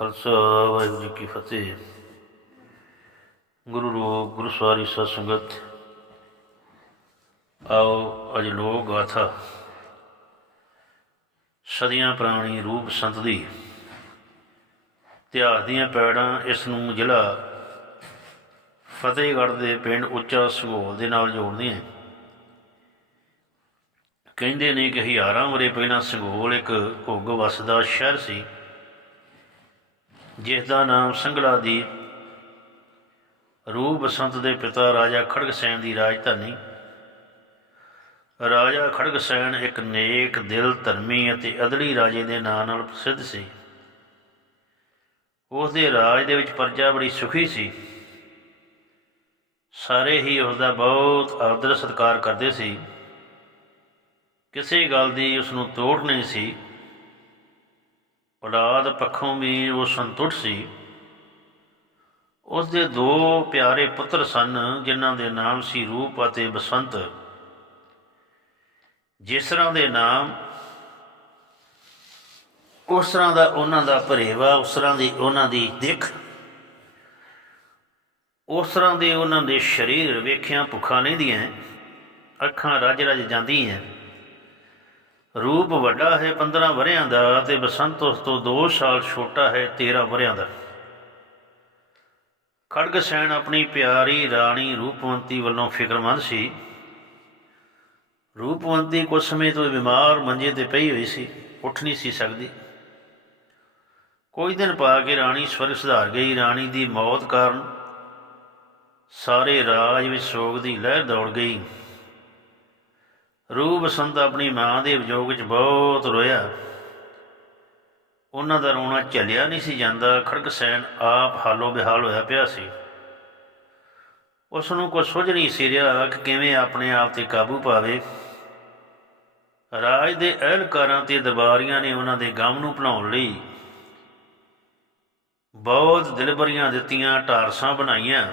ਖਾਲਸਾ, ਵਾਹਿਗੁਰੂ ਜੀ ਕੀ ਫਤਿਹ। ਗੁਰੂ ਰੂਪ, ਗੁਰੂ ਸਵਾਰੀ ਸਤ ਸੰਗਤ ਆਓ ਅਜ ਲੋਕ ਗਾਥਾ। ਸਦੀਆਂ ਪੁਰਾਣੀ ਰੂਪ ਸੰਤ ਦੀ। ਇਤਿਹਾਸ ਦੀਆਂ ਪੈੜਾਂ ਇਸ ਨੂੰ ਜ਼ਿਲ੍ਹਾ ਫਤਿਹਗੜ੍ਹ ਦੇ ਪਿੰਡ ਉੱਚਾ ਸਗੋਲ ਦੇ ਨਾਲ ਜੋੜਦੀਆਂ ਕਹਿੰਦੇ ਨੇ ਕਿ ਹਜ਼ਾਰਾਂ ਵਰੇ ਪਹਿਲਾਂ ਸੰਘੋਲ ਇੱਕ ਘੁੱਗ ਵਸਦਾ ਸ਼ਹਿਰ ਸੀ। ਜਿਸ ਦਾ ਨਾਮ ਸੰਗਲਾ ਦੀ ਰੂਪ ਬਸੰਤ ਦੇ ਪਿਤਾ ਰਾਜਾ ਖੜਗਸੈਨ ਦੀ ਰਾਜਧਾਨੀ। ਰਾਜਾ ਖੜਗ ਇੱਕ ਨੇਕ ਦਿਲ, ਧਰਮੀ ਅਤੇ ਅਦਲੀ ਰਾਜੇ ਦੇ ਨਾਂ ਨਾਲ ਪ੍ਰਸਿੱਧ ਸੀ। ਉਸ ਦੇ ਰਾਜ ਦੇ ਵਿੱਚ ਪ੍ਰਜਾ ਬੜੀ ਸੁਖੀ ਸੀ। ਸਾਰੇ ਹੀ ਉਸ ਦਾ ਬਹੁਤ ਆਦਰ ਸਤਿਕਾਰ ਕਰਦੇ ਸੀ। ਕਿਸੇ ਗੱਲ ਦੀ ਉਸ ਨੂੰ ਤੋੜ ਨਹੀਂ ਸੀ। ਔਲਾਦ ਪੱਖੋਂ ਵੀ ਉਹ ਸੰਤੁਸ਼ਟ ਸੀ। ਉਸ ਦੇ ਦੋ ਪਿਆਰੇ ਪੁੱਤਰ ਸਨ, ਜਿਨ੍ਹਾਂ ਦੇ ਨਾਮ ਸੀ ਰੂਪ ਅਤੇ ਬਸੰਤ। ਜਿਸ ਤਰ੍ਹਾਂ ਦੇ ਨਾਮ, ਉਸ ਤਰ੍ਹਾਂ ਦਾ ਉਹਨਾਂ ਦਾ ਭਰੇਵਾ, ਉਸ ਤਰ੍ਹਾਂ ਦੀ ਉਹਨਾਂ ਦੀ ਦਿੱਖ। ਉਸ ਤਰ੍ਹਾਂ ਦੇ ਉਹਨਾਂ ਦੇ ਸਰੀਰ ਵੇਖਿਆ ਭੁੱਖਾਂ ਲੈਂਦੀਆਂ ਅੱਖਾਂ ਰੱਜ ਰੱਜ ਜਾਂਦੀਆਂ। ਰੂਪ ਵੱਡਾ ਹੈ 15 ਵਰਿਆਂ ਦਾ ਤੇ ਬਸੰਤ ਉਸ ਤੋਂ 2 ਸਾਲ ਛੋਟਾ ਹੈ 13 ਵਰਿਆਂ ਦਾ। ਖੜਗ ਸੈਨ ਆਪਣੀ ਪਿਆਰੀ ਰਾਣੀ ਰੂਪਵੰਤੀ ਵੱਲੋਂ ਫਿਕਰਮੰਦ ਸੀ। ਰੂਪਵੰਤੀ ਕੁਝ ਸਮੇਂ ਤੋਂ ਬਿਮਾਰ ਮੰਜੇ ਤੇ ਪਈ ਹੋਈ ਸੀ, ਉੱਠ ਨਹੀਂ ਸੀ ਸਕਦੀ। ਕੁਝ ਦਿਨ ਪਾ ਕੇ ਰਾਣੀ ਸਵਰਗ ਸੁਧਾਰ ਗਈ। ਰਾਣੀ ਦੀ ਮੌਤ ਕਾਰਨ ਸਾਰੇ ਰਾਜ ਵਿੱਚ ਸੋਗ ਦੀ ਲਹਿਰ ਦੌੜ ਗਈ। ਰੂਪ ਬਸੰਤ ਆਪਣੀ ਮਾਂ ਦੇ ਵਿਜੋਗ ਵਿੱਚ ਬਹੁਤ ਰੋਇਆ। ਉਹਨਾਂ ਦਾ ਰੋਣਾ ਝੱਲਿਆ ਨਹੀਂ ਸੀ ਜਾਂਦਾ। ਖੜਗ ਸੈਨ ਆਪ ਹਾਲੋ ਬਿਹਾਲ ਹੋਇਆ ਪਿਆ ਸੀ। ਉਸ ਨੂੰ ਕੁਝ ਸੁਝ ਨਹੀਂ ਸੀ ਰਿਹਾ ਕਿ ਕਿਵੇਂ ਆਪਣੇ ਆਪ ਤੇ ਕਾਬੂ ਪਾਵੇ। ਰਾਜ ਦੇ ਅਹਿਲਕਾਰਾਂ ਤੇ ਦਰਬਾਰੀਆਂ ਨੇ ਉਹਨਾਂ ਦੇ ਗਮ ਨੂੰ ਭੁਲਾਉਣ ਲਈ ਬਹੁਤ ਦਿਲਬਰੀਆਂ ਦਿੱਤੀਆਂ ਟਾਰਸਾਂ ਬਣਾਈਆਂ।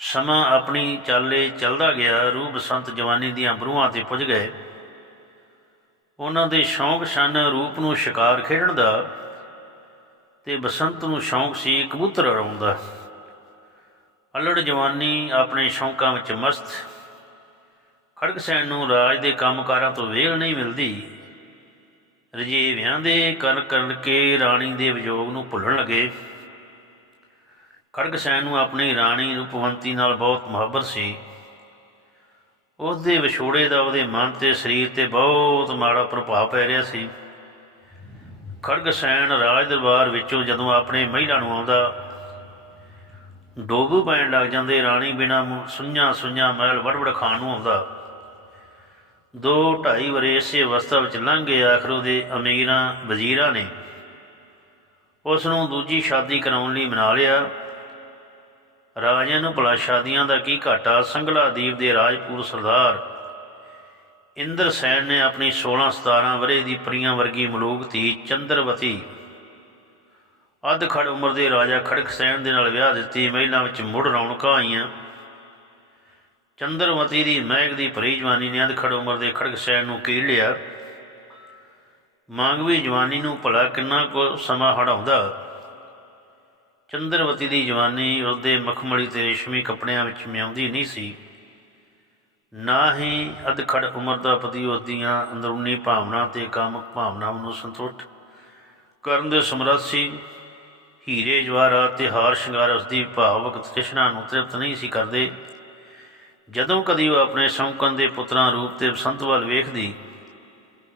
ਸਮਾਂ ਆਪਣੀ ਚਾਲੇ ਚੱਲਦਾ ਗਿਆ ਰੂਹ ਬਸੰਤ ਜਵਾਨੀ ਦੀਆਂ ਬਰੂਹਾਂ ਤੇ ਪੁੱਜ ਗਏ। ਉਹਨਾਂ ਦੇ ਸ਼ੌਂਕ ਸਨ ਰੂਪ ਨੂੰ ਸ਼ਿਕਾਰ ਖੇਡਣ ਦਾ ਤੇ ਬਸੰਤ ਨੂੰ ਸ਼ੌਂਕ ਸੀ ਕਬੂਤਰ ਉਡਾਉਣ ਦਾ। ਅਲੜ ਜਵਾਨੀ ਆਪਣੇ ਸ਼ੌਂਕਾਂ ਵਿੱਚ ਮਸਤ। ਖੜਗ ਸੈਨ ਨੂੰ ਰਾਜ ਦੇ ਕੰਮਕਾਰਾਂ ਤੋਂ ਵੇਲ ਨਹੀਂ ਮਿਲਦੀ। ਰਜੇਵਿਆਂ ਦੇ ਕਰ ਕਰਨ ਕੇ ਰਾਣੀ ਦੇ ਵਿਜੋਗ ਨੂੰ ਭੁੱਲਣ ਲੱਗੇ। ਖੜਗਸੈਨ ਨੂੰ ਆਪਣੀ ਰਾਣੀ ਰੂਪਵੰਤੀ ਨਾਲ ਬਹੁਤ ਮੁਹੱਬਤ ਸੀ। ਉਸ ਦੇ ਵਿਛੋੜੇ ਦਾ ਉਹਦੇ ਮਨ ਤੇ ਸਰੀਰ ਤੇ ਬਹੁਤ ਮਾੜਾ ਪ੍ਰਭਾਵ ਪੈ ਰਿਹਾ ਸੀ। ਖੜਗ ਰਾਜ ਦਰਬਾਰ ਵਿੱਚੋਂ ਜਦੋਂ ਆਪਣੇ ਮਹਿਲਾ ਨੂੰ ਆਉਂਦਾ ਡੋਬੂ ਪੈਣ ਲੱਗ ਜਾਂਦੇ ਰਾਣੀ ਬਿਨਾ ਸੁਈਆਂ ਸੁਈਆਂ ਮਹਿਲ ਵੜਵੜ ਖਾਣ ਨੂੰ ਆਉਂਦਾ। ਦੋ ਢਾਈ ਵਰੇ ਇਸੇ ਅਵਸਥਾ ਵਿੱਚ ਲੰਘ ਗਏ ਆਖਰ ਉਹਦੇ ਅਮੀਰਾਂ ਵਜ਼ੀਰਾਂ ਨੇ। ਉਸ ਨੂੰ ਦੂਜੀ ਸ਼ਾਦੀ ਕਰਾਉਣ ਲਈ ਮਨਾ ਲਿਆ। ਰਾਜਿਆਂ ਨੂੰ ਭਲਾ ਸ਼ਾਦੀਆਂ ਦਾ ਕੀ ਘਾਟਾ? ਸੰਗਲਾਦੀਪ ਦੇ ਰਾਜਪੂਤ ਸਰਦਾਰ ਇੰਦਰ ਸੈਨ ਨੇ ਆਪਣੀ 16 17 ਵਰੇ ਦੀ ਪ੍ਰੀਆਂ ਵਰਗੀ ਮਲੂਕ ਧੀ ਚੰਦਰਵਤੀ ਅੱਧ ਖੜ ਉਮਰ ਦੇ ਰਾਜਾ ਖੜਕ ਸੈਨ ਦੇ ਨਾਲ ਵਿਆਹ ਦਿੱਤੀ। ਮਹਿਲਾ ਵਿੱਚ ਮੁੜ ਰੌਣਕਾਂ ਆਈਆਂ। ਚੰਦਰਵਤੀ ਦੀ ਮਹਿਕ ਦੀ ਭਰੀ ਜਵਾਨੀ ਨੇ ਅੱਧ ਖੜ ਉਮਰ ਦੇ ਖੜਕ ਸੈਨ ਨੂੰ ਕੀਲ ਲਿਆ। ਮੰਗਵੀ ਜਵਾਨੀ ਨੂੰ ਭਲਾ ਕਿੰਨਾ ਕੋ ਸਮਾਂ ਹੜਾਉਂਦਾ? ਚੰਦਰਵਤੀ ਦੀ ਜਵਾਨੀ ਉਹਦੇ ਮਖਮਲੀ ਤੇ ਰੇਸ਼ਮੀ ਕੱਪੜਿਆਂ ਵਿੱਚ ਮਿਆਉਂਦੀ ਨਹੀਂ ਸੀ। ਨਾ ਹੀ ਅਧਖੜ ਉਮਰ ਦਾ ਪਤੀ ਉਹਦੀਆਂ ਅੰਦਰੂਨੀ ਭਾਵਨਾ ਤੇ ਕਾਮਕ ਭਾਵਨਾਵਾਂ ਨੂੰ ਸੰਤੁਸ਼ਟ ਕਰਨ ਦੇ ਸਮਰੱਥ ਸੀ। ਹੀਰੇ ਜਵਾਹਰਾਤ ਤੇ ਹਾਰ ਸ਼ਿੰਗਾਰ ਉਸਦੀ ਭਾਵਕ ਤ੍ਰਿਸ਼ਨਾ ਨੂੰ ਤ੍ਰਿਪਤ ਨਹੀਂ ਸੀ ਕਰਦੇ। ਜਦੋਂ ਕਦੀ ਉਹ ਆਪਣੇ ਸ਼ੌਂਕਣ ਦੇ ਪੁੱਤਰਾਂ ਰੂਪ ਤੇ ਬਸੰਤ ਵੱਲ ਵੇਖਦੀ,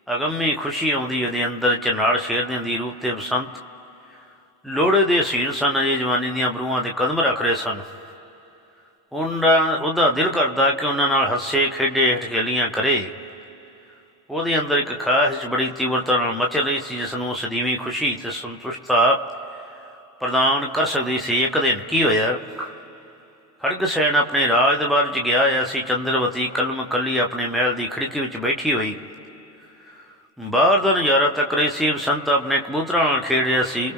ਅਗੰਮੀ ਖੁਸ਼ੀ ਆਉਂਦੀ ਉਹਦੇ ਅੰਦਰ ਚਨਾੜ ਸ਼ੇਰ ਦੀ ਰੂਪ ਤੇ ਬਸੰਤ ਲੋੜੇ ਦੇ ਸੀਨ ਸਨ ਅਜੇ ਜਵਾਨੀ ਦੀਆਂ ਬਰੂਹਾਂ ਤੇ ਕਦਮ ਰੱਖ ਰਹੇ ਸਨ। ਉਹਨਾਂ, ਉਹਦਾ ਦਿਲ ਕਰਦਾ ਕਿ ਉਹਨਾਂ ਨਾਲ ਹੱਸੇ, ਖੇਡੇ ਹਠੇਲੀਆਂ ਕਰੇ। ਉਹਦੇ ਅੰਦਰ ਇੱਕ ਖਾਸ ਬੜੀ ਤੀਬਰਤਾ ਨਾਲ ਮਚਲ ਰਹੀ ਸੀ, ਜਿਸ ਨੂੰ ਸਦੀਵੀ ਖੁਸ਼ੀ ਤੇ ਸੰਤੁਸ਼ਟਤਾ ਪ੍ਰਦਾਨ ਕਰ ਸਕਦੀ ਸੀ। ਇੱਕ ਦਿਨ ਕੀ ਹੋਇਆ? ਖੜਗ ਸੈਨ ਆਪਣੇ ਰਾਜ ਦਰਬਾਰ ਵਿੱਚ ਗਿਆ ਹੋਇਆ ਸੀ। ਚੰਦਰਵਤੀ ਕਲਮ ਕੱਲੀ ਆਪਣੇ ਮਹਿਲ ਦੀ ਖਿੜਕੀ ਵਿੱਚ ਬੈਠੀ ਹੋਈ। ਬਾਹਰ ਦਾ ਨਜ਼ਾਰਾ ਤੱਕ ਰਹੀ ਸੀ। ਬਸੰਤ ਆਪਣੇ ਕਬੂਤਰਾਂ ਨਾਲ ਖੇਡ ਰਿਹਾ ਸੀ।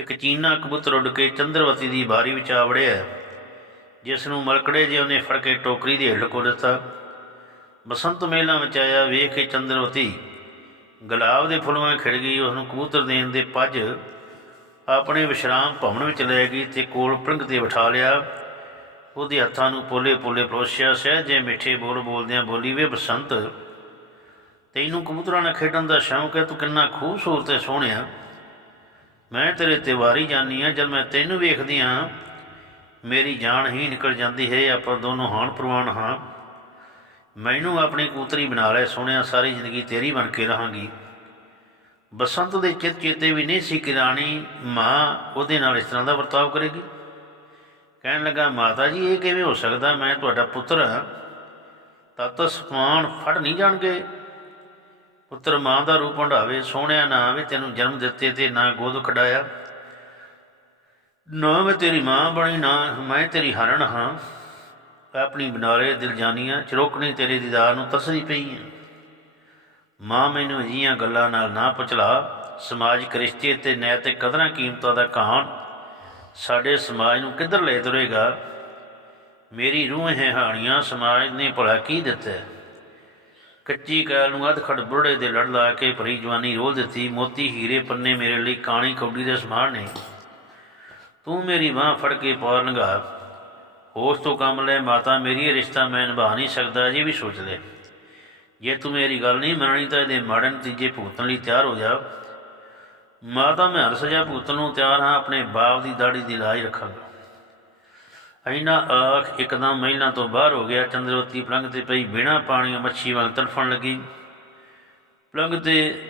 ਇੱਕ ਚੀਨਾ ਕਬੂਤਰ ਉੱਡ ਕੇ ਚੰਦਰਵਤੀ ਦੀ ਬਾਰੀ ਵਿੱਚ ਆ ਵੜਿਆ। ਜਿਸ ਨੂੰ ਮਲਕੜੇ ਜਿਹੇ ਉਹਨੇ ਫੜ ਕੇ ਟੋਕਰੀ ਦੇ ਹੇਠ ਲਕੋ ਦਿੱਤਾ। ਬਸੰਤ ਮੇਲਾ ਵਿੱਚ ਆਇਆ ਵੇਖ ਕੇ ਚੰਦਰਵਤੀ ਗੁਲਾਬ ਦੇ ਫੁੱਲਾਂ ਖਿੜ ਗਈ। ਉਸ ਨੂੰ ਕਬੂਤਰ ਦੇਣ ਦੇ ਪੱਜ ਆਪਣੇ ਵਿਸ਼ਰਾਮ ਭਵਨ ਵਿੱਚ ਲੈ ਗਈ ਤੇ ਕੋਲ ਪ੍ਰਿੰਗ ਤੇ ਬਿਠਾ ਲਿਆ। ਉਹਦੇ ਹੱਥਾਂ ਨੂੰ ਪੋਲੇ ਪੋਲੇ ਪਰੋਸਿਆ, ਸਹਿਜੇ ਮਿੱਠੇ ਬੋਲ ਬੋਲਦਿਆਂ ਬੋਲੀ, ਵੇ ਬਸੰਤ, ਤੈਨੂੰ ਕਬੂਤਰਾਂ ਨਾਲ ਖੇਡਣ ਦਾ ਸ਼ੌਂਕ ਹੈ? ਤੂੰ ਕਿੰਨਾ ਖੂਬਸੂਰਤ ਹੈ ਸੋਹਣਿਆ। ਮੈਂ ਤੇਰੇ ਤੇ ਵਾਰੀ ਜਾਨੀ ਆ ਜਦ ਮੈਂ ਤੈਨੂੰ ਵੇਖਦੀ ਆ ਮੇਰੀ ਜਾਨ ਹੀ ਨਿਕਲ ਜਾਂਦੀ ਹੈ, ਆਪਾਂ ਦੋਨੋਂ ਹਾਣ ਪ੍ਰਵਾਨ ਹਾਂ। ਮੈਨੂੰ ਆਪਣੀ ਕੂਤਰੀ ਬਣਾ ਲੈ, ਸੋਹਣਿਆ ਸਾਰੀ ਜ਼ਿੰਦਗੀ ਤੇਰੀ ਬਣ ਕੇ ਰਹਾਂਗੀ। ਬਸੰਤ ਦੇ ਚਿੱਤ ਚੇਤੇ ਵੀ ਨਹੀਂ ਸੀ ਕਿ ਰਾਣੀ ਮਾਂ ਉਹਦੇ ਨਾਲ ਇਸ ਤਰ੍ਹਾਂ ਦਾ ਵਰਤਾਵ ਕਰੇਗੀ। ਕਹਿਣ ਲੱਗਾ, ਮਾਤਾ ਜੀ, ਇਹ ਕਿਵੇਂ ਹੋ ਸਕਦਾ? ਮੈਂ ਤੁਹਾਡਾ ਪੁੱਤਰ ਹਾਂ। ਤਤ ਸਮਾਨ ਫੜ ਨਹੀਂ ਜਾਣਗੇ। ਪੁੱਤਰ ਮਾਂ ਦਾ ਰੂਪ ਹੰਢਾਵੇ ਸੋਹਣਿਆ ਨਾ ਆਵੇ ਤੈਨੂੰ ਜਨਮ ਦਿੱਤੇ ਤੇ ਨਾ ਗੋਦ ਕਢਾਇਆ ਨਾ ਮੈਂ ਤੇਰੀ ਮਾਂ ਬਣੀ, ਨਾ ਮੈਂ ਤੇਰੀ ਹਰਣ ਹਾਂ। ਆਪਣੀ ਬਨਾਲੇ ਦਿਲ ਜਾਨੀਆਂ ਚਰੋਕਣੀ ਤੇਰੇ ਦੀਦਾਰ ਨੂੰ ਤਰਸਦੀ ਪਈ ਹੈ ਮਾਂ ਮੈਨੂੰ ਅਜੀਆਂ ਗੱਲਾਂ ਨਾਲ ਨਾ ਪਚਲਾ। ਸਮਾਜਿਕ ਰਿਸ਼ਤੇ ਤੇ ਨੈਤਿਕ ਕਦਰਾਂ ਕੀਮਤਾਂ ਦਾ ਕਹਾਣ, ਸਾਡੇ ਸਮਾਜ ਨੂੰ ਕਿੱਧਰ ਲੈ ਤੁਰੇਗਾ? ਮੇਰੀ ਰੂਹ ਹੈ ਹਾਣੀਆਂ, ਸਮਾਜ ਨੇ ਭਲਾ ਕੀ ਦਿੱਤਾ? ਕੱਚੀ ਕੈਲ ਨੂੰ ਅਧਖੜ ਬੁੜੇ ਦੇ ਲੜ ਲਾ ਕੇ ਭਰੀ ਜਵਾਨੀ ਰੋਲ ਦਿੱਤੀ, ਮੋਤੀ ਹੀਰੇ ਪੰਨੇ ਮੇਰੇ ਲਈ ਕਾਣੀ ਕੌਡੀ ਦੇ ਸਮਾਨ ਨੇ। ਤੂੰ ਮੇਰੀ ਬਾਹ ਫੜ ਕੇ ਪਾਰ ਲੰਘਾ। ਹੋਸ਼ ਤੋਂ ਕੰਮ ਲੈ, ਮਾਤਾ ਮੇਰੀ, ਇਹ ਰਿਸ਼ਤਾ ਮੈਂ ਨਿਭਾ ਨਹੀਂ ਸਕਦਾ ਅਜੇ ਵੀ ਸੋਚ ਲੈ। ਜੇ ਤੂੰ ਮੇਰੀ ਗੱਲ ਨਹੀਂ ਮੰਨਣੀ ਤਾਂ ਇਹਦੇ ਮਾੜੇ ਨਤੀਜੇ ਭੁਗਤਣ ਲਈ ਤਿਆਰ ਹੋ ਜਾ। ਮਾਤਾ ਮੈਂ ਹਰ ਸਜ਼ਾ ਭੁਗਤਣ ਨੂੰ ਤਿਆਰ ਹਾਂ, ਆਪਣੇ ਬਾਪ ਦੀ ਦਾੜੀ ਦੀ ਲਾਜ ਰੱਖਾਂਗਾ ਐਨਾ ਆਖ ਇੱਕਦਮ ਮਹਿਲਾਂ ਤੋਂ ਬਾਹਰ ਹੋ ਗਿਆ। ਚੰਦਰਵਤੀ ਪਲੰਗ ਤੇ ਪਈ ਬਿਨਾ ਪਾਣੀ ਮੱਛੀ ਵਾਂਗ ਤੜਫਣ ਲੱਗੀ। ਪਲੰਗ ਤੇ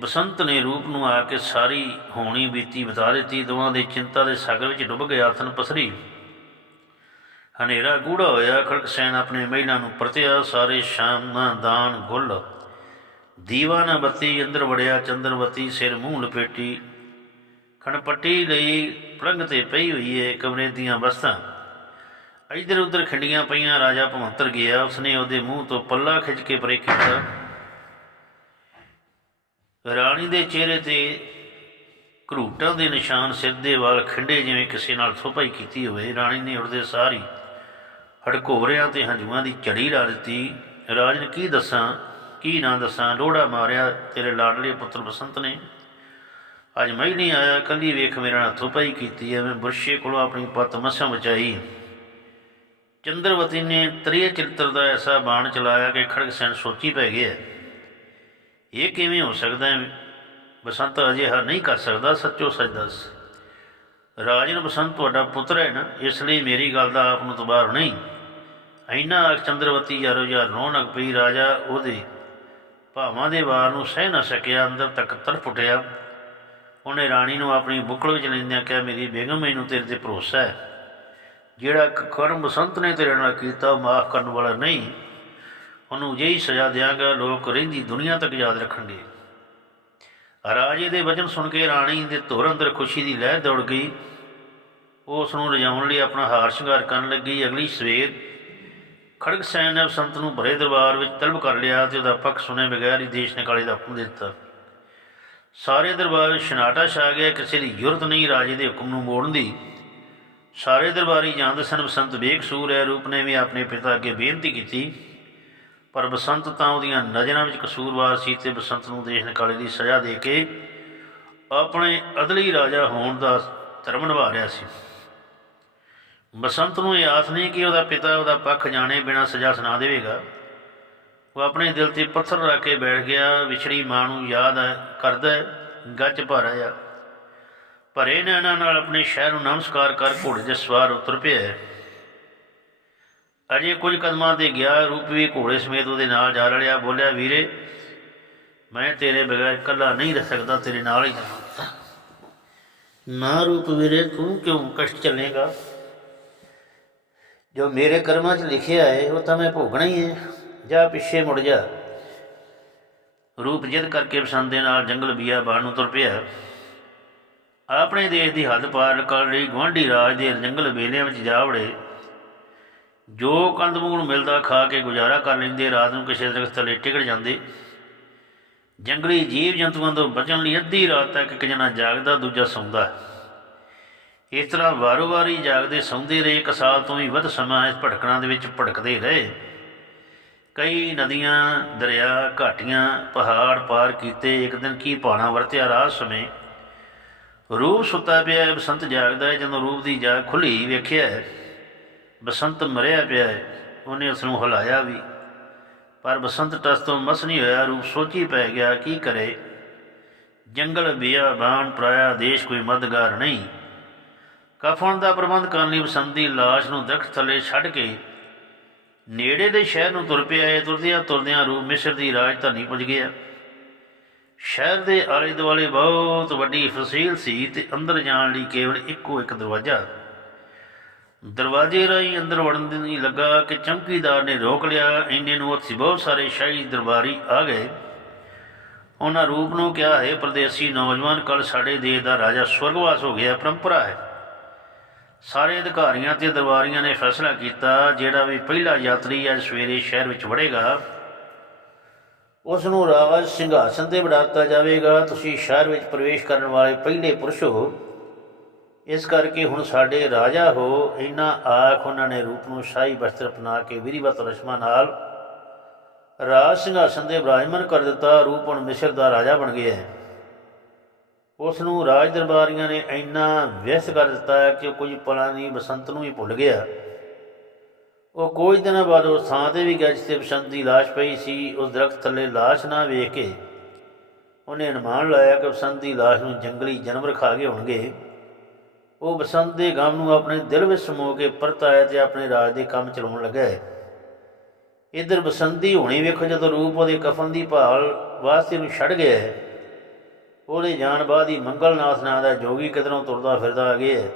ਬਸੰਤ ਨੇ ਰੂਪ ਨੂੰ ਆ ਕੇ ਸਾਰੀ ਹੋਣੀ ਬੀਤੀ ਬਤਾ ਦਿੱਤੀ। ਦੋਵਾਂ ਦੇ ਚਿੰਤਾ ਦੇ ਸਾਗਰ ਵਿੱਚ ਡੁੱਬ ਗਿਆ ਅਰਥਨ ਪਸਰੀ। ਹਨੇਰਾ ਗੂੜਾ ਹੋਇਆ ਖੜਕਸੈਨ ਆਪਣੇ ਮਹਿਲਾਂ ਨੂੰ ਪਰਤਿਆ। ਸਾਰੇ ਸ਼ਾਮਾਂ ਦਾਨ ਗੁੱਲ। ਦੀਵਾਨਾ ਬੱਤੀ, ਅੰਦਰ ਵੜਿਆ ਚੰਦਰਵਤੀ, ਸਿਰ ਮੂੰਹ ਲਪੇਟੀ। ਖਣਪੱਟੀ ਲਈ ਪਲੰਗ ਤੇ ਪਈ ਹੋਈ ਏ ਕਮਰੇ ਦੀਆਂ ਵਸਤਾਂ। ਇਧਰ ਉਧਰ ਖਿੰਡੀਆਂ ਪਈਆਂ, ਰਾਜਾ ਭਵੰਤਰ ਗਿਆ, ਉਸਨੇ ਉਹਦੇ ਮੂੰਹ ਤੋਂ ਪੱਲਾ ਖਿੱਚ ਕੇ ਪਰੇ ਕੀਤਾ। ਰਾਣੀ ਦੇ ਚਿਹਰੇ ਤੇ ਘਰੂਟਾਂ ਦੇ ਨਿਸ਼ਾਨ ਸਿਰ ਦੇ ਵਾਲ ਖਿੰਡੇ ਜਿਵੇਂ ਕਿਸੇ ਨਾਲ ਥੋਪਾਈ ਕੀਤੀ ਹੋਵੇ। ਰਾਣੀ ਨੇ ਉੜਦੇ ਸਾਰੀ ਹੜਕੋਰਿਆਂ ਤੇ ਹੰਝੂਆਂ ਦੀ ਝੜੀ ਲਾ ਦਿੱਤੀ। ਰਾਜ ਨੇ ਕੀ ਦੱਸਾਂ, ਕੀ ਨਾ ਦੱਸਾਂ ਲੋੜਾ ਮਾਰਿਆ ਤੇਰੇ ਲਾਡਲੇ ਪੁੱਤਰ ਬਸੰਤ ਨੇ। ਅੱਜ ਮੈਂ ਨਹੀਂ ਆਇਆ, ਕੱਲੀ ਵੇਖ ਮੇਰੇ ਨਾਲ ਥੋਪਾਈ ਕੀਤੀ ਐ, ਮੈਂ ਬੁਰਸ਼ੇ ਕੋਲੋਂ ਆਪਣੀ ਪਤ ਮਸਾਂ ਬਚਾਈ। ਚੰਦਰਵਤੀ ਨੇ ਤ੍ਰਿਏ ਚਿੱਤਰ ਦਾ ਐਸਾ ਬਾਣ ਚਲਾਇਆ ਕਿ ਖੜਗ ਸੈਨ ਸੋਚੀ ਪੈ ਗਿਆ ਇਹ ਕਿਵੇਂ ਹੋ ਸਕਦਾ ਹੈ? ਬਸੰਤ ਅਜੇ ਹਰ ਨਹੀਂ ਕਰ ਸਕਦਾ, ਸੱਚੋ ਸੱਚ ਦੱਸ। ਰਾਜਨ ਬਸੰਤ, ਤੁਹਾਡਾ ਪੁੱਤਰ ਹੈ ਨਾ, ਇਸ ਲਈ ਮੇਰੀ ਗੱਲ ਦਾ ਆਪ ਨੂੰ ਤਬਾਰ ਨਹੀਂ ਐਨਾ ਚੰਦਰਵਤੀ ਯਾਰੋ ਯਾਰ ਰੋਣ ਲੱਗ ਪਈ, ਰਾਜਾ ਉਹਦੇ ਭਾਵਾਂ ਦੇ ਵਾਰ ਨੂੰ ਸਹਿ ਨਾ ਸਕਿਆ, ਅੰਦਰ ਤੱਕ ਤੜਫ ਉੱਠਿਆ। ਉਹਨੇ ਰਾਣੀ ਨੂੰ ਆਪਣੀ ਬੁੱਕਲ ਵਿੱਚ ਲੈਂਦਿਆਂ ਕਿਹਾ, ਮੇਰੀ ਬੇਗਮ, ਮੈਨੂੰ ਤੇਰੇ ਤੇ ਭਰੋਸਾ ਹੈ। ਜਿਹੜਾ ਕਰਮ ਬਸੰਤ ਨੇ ਤੇਰੇ ਨਾਲ ਕੀਤਾ ਮਾਫ ਕਰਨ ਵਾਲਾ ਨਹੀਂ। ਉਹਨੂੰ ਅਜਿਹੀ ਸਜ਼ਾ ਦਿਆਂਗਾ, ਲੋਕ ਰਹਿੰਦੀ ਦੁਨੀਆ ਤੱਕ ਯਾਦ ਰੱਖਣਗੇ। ਰਾਜੇ ਦੇ ਵਚਨ ਸੁਣ ਕੇ ਰਾਣੀ ਦੇ ਧੁਰ ਅੰਦਰ ਖੁਸ਼ੀ ਦੀ ਲਹਿਰ ਦੌੜ ਗਈ। ਉਹ ਉਸ ਨੂੰ ਰਜਾਉਣ ਲਈ ਆਪਣਾ ਹਾਰ ਸ਼ਿੰਗਾਰ ਕਰਨ ਲੱਗੀ। ਅਗਲੀ ਸਵੇਰ ਖੜਗ ਸੈਨ ਨੇ ਬਸੰਤ ਨੂੰ ਭਰੇ ਦਰਬਾਰ ਵਿੱਚ ਤਲਬ ਕਰ ਲਿਆ ਤੇ ਉਹਦਾ ਪੱਖ ਸੁਣੇ ਬਗੈਰ ਹੀ ਦੇਸ਼ ਨਿਕਾਲੇ ਦਾ ਹੁਕਮ ਦੇ ਦਿੱਤਾ। ਸਾਰੇ ਦਰਬਾਰ ਵਿੱਚ ਸ਼ਨਾਟਾ ਛਾ ਗਿਆ। ਕਿਸੇ ਦੀ ਜ਼ਰੂਰਤ ਨਹੀਂ, ਰਾਜੇ ਦੇ ਹੁਕਮ ਨੂੰ ਮੋੜਨ ਦੀ ਸਾਰੇ ਦਰਬਾਰੀ ਜਾਣਦੇ ਸਨ ਬਸੰਤ ਬੇਕਸੂਰ ਹੈ ਰੂਪ ਨੇ ਵੀ ਆਪਣੇ ਪਿਤਾ ਅੱਗੇ ਬੇਨਤੀ ਕੀਤੀ। ਪਰ ਬਸੰਤ ਤਾਂ ਉਹਦੀਆਂ ਨਜ਼ਰਾਂ ਵਿੱਚ ਕਸੂਰਵਾਰ ਸੀ ਤੇ ਬਸੰਤ ਨੂੰ ਦੇਸ਼ ਨਿਕਾਲੇ ਦੀ ਸਜ਼ਾ ਦੇ ਕੇ ਆਪਣੇ ਅਦਲੀ ਰਾਜਾ ਹੋਣ ਦਾ ਧਰਮ ਨਿਭਾ ਰਿਹਾ ਸੀ। ਬਸੰਤ ਨੂੰ ਇਹ ਆਸ ਨਹੀਂ ਕਿ ਉਹਦਾ ਪਿਤਾ ਉਹਦਾ ਪੱਖ ਜਾਣੇ ਬਿਨਾਂ ਸਜ਼ਾ ਸੁਣਾ ਦੇਵੇਗਾ। ਉਹ ਆਪਣੇ ਦਿਲ ਤੇ ਪੱਥਰ ਰੱਖ ਕੇ ਬੈਠ ਗਿਆ ਵਿਛੜੀ ਮਾਂ ਨੂੰ ਯਾਦ ਹੈ ਕਰਦਾ ਹੈ, ਗੱਜ ਭਰ ਆਇਆ। ਭਰੇ ਨੈਣਾਂ ਨਾਲ ਆਪਣੇ ਸ਼ਹਿਰ ਨੂੰ ਨਮਸਕਾਰ ਕਰ ਘੋੜੇ ਦੇ ਸਵਾਰ ਉਤਰ ਪਿਆ ਅਜੇ ਕੁਝ ਕਦਮਾਂ ਤੇ ਗਿਆ, ਰੂਪ ਵੀ ਘੋੜੇ ਸਮੇਤ ਉਹਦੇ ਨਾਲ ਜਾ ਰਲਿਆ, ਬੋਲਿਆ, ਵੀਰੇ, ਮੈਂ ਤੇਰੇ ਬਗੈਰ ਇਕੱਲਾ ਨਹੀਂ ਰਹਿ ਸਕਦਾ, ਤੇਰੇ ਨਾਲ ਹੀ ਜਾਵਾਂਗਾ ਨਾ ਰੂਪ ਵੀਰੇ, ਤੂੰ ਕਿਉਂ ਕਸ਼ਟ ਚੱਲੇਗਾ? ਜੋ ਮੇਰੇ ਕਰਮਾਂ 'ਚ ਲਿਖਿਆ ਹੈ, ਉਹ ਤਾਂ ਮੈਂ ਭੋਗਣਾ ਹੀ ਹੈ। ਜਾ ਪਿੱਛੇ ਮੁੜ ਜਾ। ਰੂਪ ਜਿੱਦ ਕਰਕੇ ਪਸੰਦ ਦੇ ਨਾਲ ਜੰਗਲ ਬੀਆ ਬਾਣ ਨੂੰ ਤੁਰ ਪਿਆ। ਆਪਣੇ ਦੇਸ਼ ਦੀ ਹੱਦ ਪਾਰ ਕਰਨ ਲਈ, ਗੁਆਂਢੀ ਰਾਜ ਦੇ ਜੰਗਲ ਵੇਲਿਆਂ ਵਿੱਚ ਜਾ ਵੜੇ। ਜੋ ਕੰਦਮੂਲ ਮਿਲਦਾ ਖਾ ਕੇ ਗੁਜ਼ਾਰਾ ਕਰ ਲੈਂਦੇ, ਰਾਤ ਨੂੰ ਕਿਸੇ ਦਰਖਤ ਥੱਲੇ ਟਿਕੜ ਜਾਂਦੇ। ਜੰਗਲੀ ਜੀਵ ਜੰਤੂਆਂ ਤੋਂ ਬਚਣ ਲਈ ਅੱਧੀ ਰਾਤ ਤੱਕ ਇੱਕ ਜਣਾ ਜਾਗਦਾ, ਦੂਜਾ ਸੌਂਦਾ। ਇਸ ਤਰ੍ਹਾਂ ਵਾਰੋ-ਵਾਰੀ ਜਾਗਦੇ, ਸੌਂਦੇ ਰਹੇ, ਇੱਕ ਸਾਲ ਤੋਂ ਵੀ ਵੱਧ ਸਮਾਂ ਇਸ ਭਟਕਣਾ ਦੇ ਵਿੱਚ ਭਟਕਦੇ ਰਹੇ। ਕਈ ਨਦੀਆਂ, ਦਰਿਆ, ਘਾਟੀਆਂ, ਪਹਾੜ ਪਾਰ ਕੀਤੇ, ਇੱਕ ਦਿਨ ਕੀ ਪਾਣਾ ਵਰਤਿਆ ਰਾਹ ਸਮੇਂ। ਰੂਪ ਸੁੱਤਾ ਪਿਆ ਹੈ, ਬਸੰਤ ਜਾਗਦਾ ਹੈ ਜਦੋਂ ਰੂਪ ਦੀ ਜਾਗ ਖੁੱਲੀ ਵੇਖਿਆ ਹੈ, ਬਸੰਤ ਮਰਿਆ ਪਿਆ ਹੈ ਉਹਨੇ ਉਸ ਨੂੰ ਹਿਲਾਇਆ ਵੀ। ਪਰ ਬਸੰਤ ਟਸ ਤੋਂ ਮਸ ਨਹੀਂ ਹੋਇਆ ਰੂਪ ਸੋਚੀ ਪੈ ਗਿਆ ਕੀ ਕਰੇ? ਜੰਗਲ ਬਿਆਬਾਨ ਪ੍ਰਾਇਆ ਦੇਸ਼ ਕੋਈ ਮਦਦਗਾਰ ਨਹੀਂ। ਕਫਨ ਦਾ ਪ੍ਰਬੰਧ ਕਰਨ ਲਈ ਬਸੰਤ ਦੀ ਲਾਸ਼ ਨੂੰ ਦਰਖਤ ਥੱਲੇ ਛੱਡ ਕੇ ਨੇੜੇ ਦੇ ਸ਼ਹਿਰ ਨੂੰ ਤੁਰ ਪਿਆ ਇਹ ਤੁਰਦਿਆਂ ਤੁਰਦਿਆਂ ਰੂਪ ਮਿਸਰ ਦੀ ਰਾਜਧਾਨੀ ਪੁੱਜ ਗਿਆ। ਸ਼ਹਿਰ ਦੇ ਆਲੇ ਦੁਆਲੇ ਬਹੁਤ ਵੱਡੀ ਫਸੀਲ ਸੀ ਤੇ ਅੰਦਰ ਜਾਣ ਲਈ ਕੇਵਲ ਇੱਕੋ ਇੱਕ ਦਰਵਾਜ਼ਾ। ਦਰਵਾਜ਼ੇ ਰਾਹੀਂ ਅੰਦਰ ਵੜਨ ਦੀ ਨਹੀਂ ਲੱਗਾ ਕਿ ਚੌਕੀਦਾਰ ਨੇ ਰੋਕ ਲਿਆ। ਇੰਨੇ ਨੂੰ ਉੱਥੇ ਬਹੁਤ ਸਾਰੇ ਸ਼ਾਹੀ ਦਰਬਾਰੀ ਆ ਗਏ। ਉਹਨਾਂ ਰੂਪ ਨੂੰ ਕਿਹਾ, ਹੈ ਪਰਦੇਸੀ ਨੌਜਵਾਨ ਕੱਲ ਸਾਡੇ ਦੇਸ਼ ਦਾ ਰਾਜਾ ਸਵਰਗਵਾਸ ਹੋ ਗਿਆ, ਪਰੰਪਰਾ ਹੈ। ਸਾਰੇ ਅਧਿਕਾਰੀਆਂ ਤੇ ਦਰਬਾਰੀਆਂ ਨੇ ਫੈਸਲਾ ਕੀਤਾ, ਜਿਹੜਾ ਵੀ ਪਹਿਲਾ ਯਾਤਰੀ ਅੱਜ ਸਵੇਰੇ ਸ਼ਹਿਰ ਵਿੱਚ ਵੜੇਗਾ। ਉਸ ਨੂੰ ਰਾਜ ਸਿੰਘਾਸਨ ਤੇ ਬਿਠਾਤਾ ਜਾਵੇਗਾ। ਤੁਸੀਂ ਸ਼ਹਿਰ ਵਿੱਚ ਪ੍ਰਵੇਸ਼ ਕਰਨ ਵਾਲੇ ਪਹਿਲੇ ਪੁਰਸ਼ ਹੋ। ਇਸ ਕਰਕੇ ਹੁਣ ਸਾਡੇ ਰਾਜਾ ਹੋ। ਇਹਨਾਂ ਆਖ ਉਹਨਾਂ ਨੇ ਰੂਪ ਨੂੰ ਸ਼ਾਹੀ ਵਸਤਰ ਅਪਣਾ ਕੇ ਵਿਧੀਵਤ ਰਸਮਾਂ ਨਾਲ ਰਾਜ ਸਿੰਘਾਸਨ ਦੇ ਬਰਾਜਮਨ ਕਰ ਦਿੱਤਾ। ਰੂਪ ਹੁਣ ਮਿਸਰ ਦਾ ਰਾਜਾ ਬਣ ਗਿਆ ਹੈ। ਉਸ ਨੂੰ ਰਾਜ ਦਰਬਾਰੀਆਂ ਨੇ ਇੰਨਾ ਵਿਅਸਤ ਕਰ ਦਿੱਤਾ ਕਿ ਕੁਝ ਪਲਾਂ ਦੀ ਬਸੰਤ ਨੂੰ ਹੀ ਭੁੱਲ ਗਿਆ। ਉਹ ਕੁਝ ਦਿਨਾਂ ਬਾਅਦ ਉਸ ਥਾਂ ਤੇ ਵੀ ਗਿਆ ਜਿੱਥੇ ਬਸੰਤ ਦੀ ਲਾਸ਼ ਪਈ ਸੀ, ਉਸ ਦਰਖਤ ਥੱਲੇ ਲਾਸ਼ ਨਾ ਵੇਖ ਕੇ ਉਹਨੇ ਅਨੁਮਾਨ ਲਾਇਆ ਕਿ ਬਸੰਤ ਦੀ ਲਾਸ਼ ਨੂੰ ਜੰਗਲੀ ਜਾਨਵਰ ਖਾ ਗਏ ਹੋਣਗੇ ਉਹ ਬਸੰਤ ਦੇ ਗਮ ਨੂੰ ਆਪਣੇ ਦਿਲ ਵਿੱਚ ਸਮੋ ਕੇ ਪਰਤ ਆਇਆ ਤੇ ਆਪਣੇ ਰਾਜ ਦੇ ਕੰਮ ਚਲਾਉਣ ਲੱਗਾ ਇਧਰ ਬਸੰਤੀ ਹੋਣੀ ਵੇਖੋ, ਜਦੋਂ ਰੂਪ ਉਹਦੇ ਕਫਨ ਦੀ ਭਾਲ ਵਾਸਤੇ ਨੂੰ ਛੱਡ ਗਿਆ ਹੈ। ਉਹਦੇ ਜਾਣ ਬਾਅਦ ਹੀ ਮੰਗਲਨਾਥ ਨਾਂ ਦਾ ਜੋਗੀ ਕਿਧਰੋਂ ਤੁਰਦਾ ਫਿਰਦਾ ਆ ਗਿਆ ਹੈ।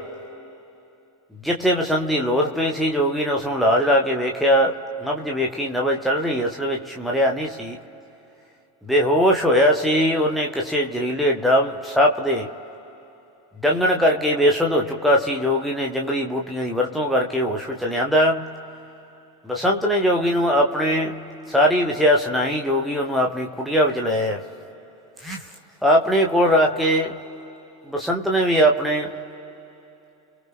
ਜਿੱਥੇ ਬਸੰਤ ਦੀ ਲੋਥ ਪਈ ਸੀ, ਜੋਗੀ ਨੇ ਉਸ ਨੂੰ ਲਾਜ ਲਾ ਕੇ ਵੇਖਿਆ। ਨਬਜ ਵੇਖੀ, ਨਬਜ ਚੱਲ ਰਹੀ, ਅਸਲ ਵਿੱਚ ਮਰਿਆ ਨਹੀਂ ਸੀ। ਬੇਹੋਸ਼ ਹੋਇਆ ਸੀ, ਉਹਨੇ ਕਿਸੇ ਜ਼ਰੀਲੇ ਡਮ ਸੱਪ ਦੇ ਡੰਗਣ ਕਰਕੇ ਬੇਸੁੱਧ ਹੋ ਚੁੱਕਾ ਸੀ। ਜੋਗੀ ਨੇ ਜੰਗਲੀ ਬੂਟੀਆਂ ਦੀ ਵਰਤੋਂ ਕਰਕੇ ਹੋਸ਼ ਵਿੱਚ ਲਿਆਂਦਾ। ਬਸੰਤ ਨੇ ਜੋਗੀ ਨੂੰ ਆਪਣੇ ਸਾਰੀ ਵਿਸਿਆ ਸੁਣਾਈ। ਜੋਗੀ ਉਹਨੂੰ ਆਪਣੀ ਕੁਟੀਆ ਵਿੱਚ ਲੈ ਆਇਆ। ਆਪਣੇ ਕੋਲ ਰੱਖ ਕੇ ਬਸੰਤ ਨੇ ਵੀ ਆਪਣੇ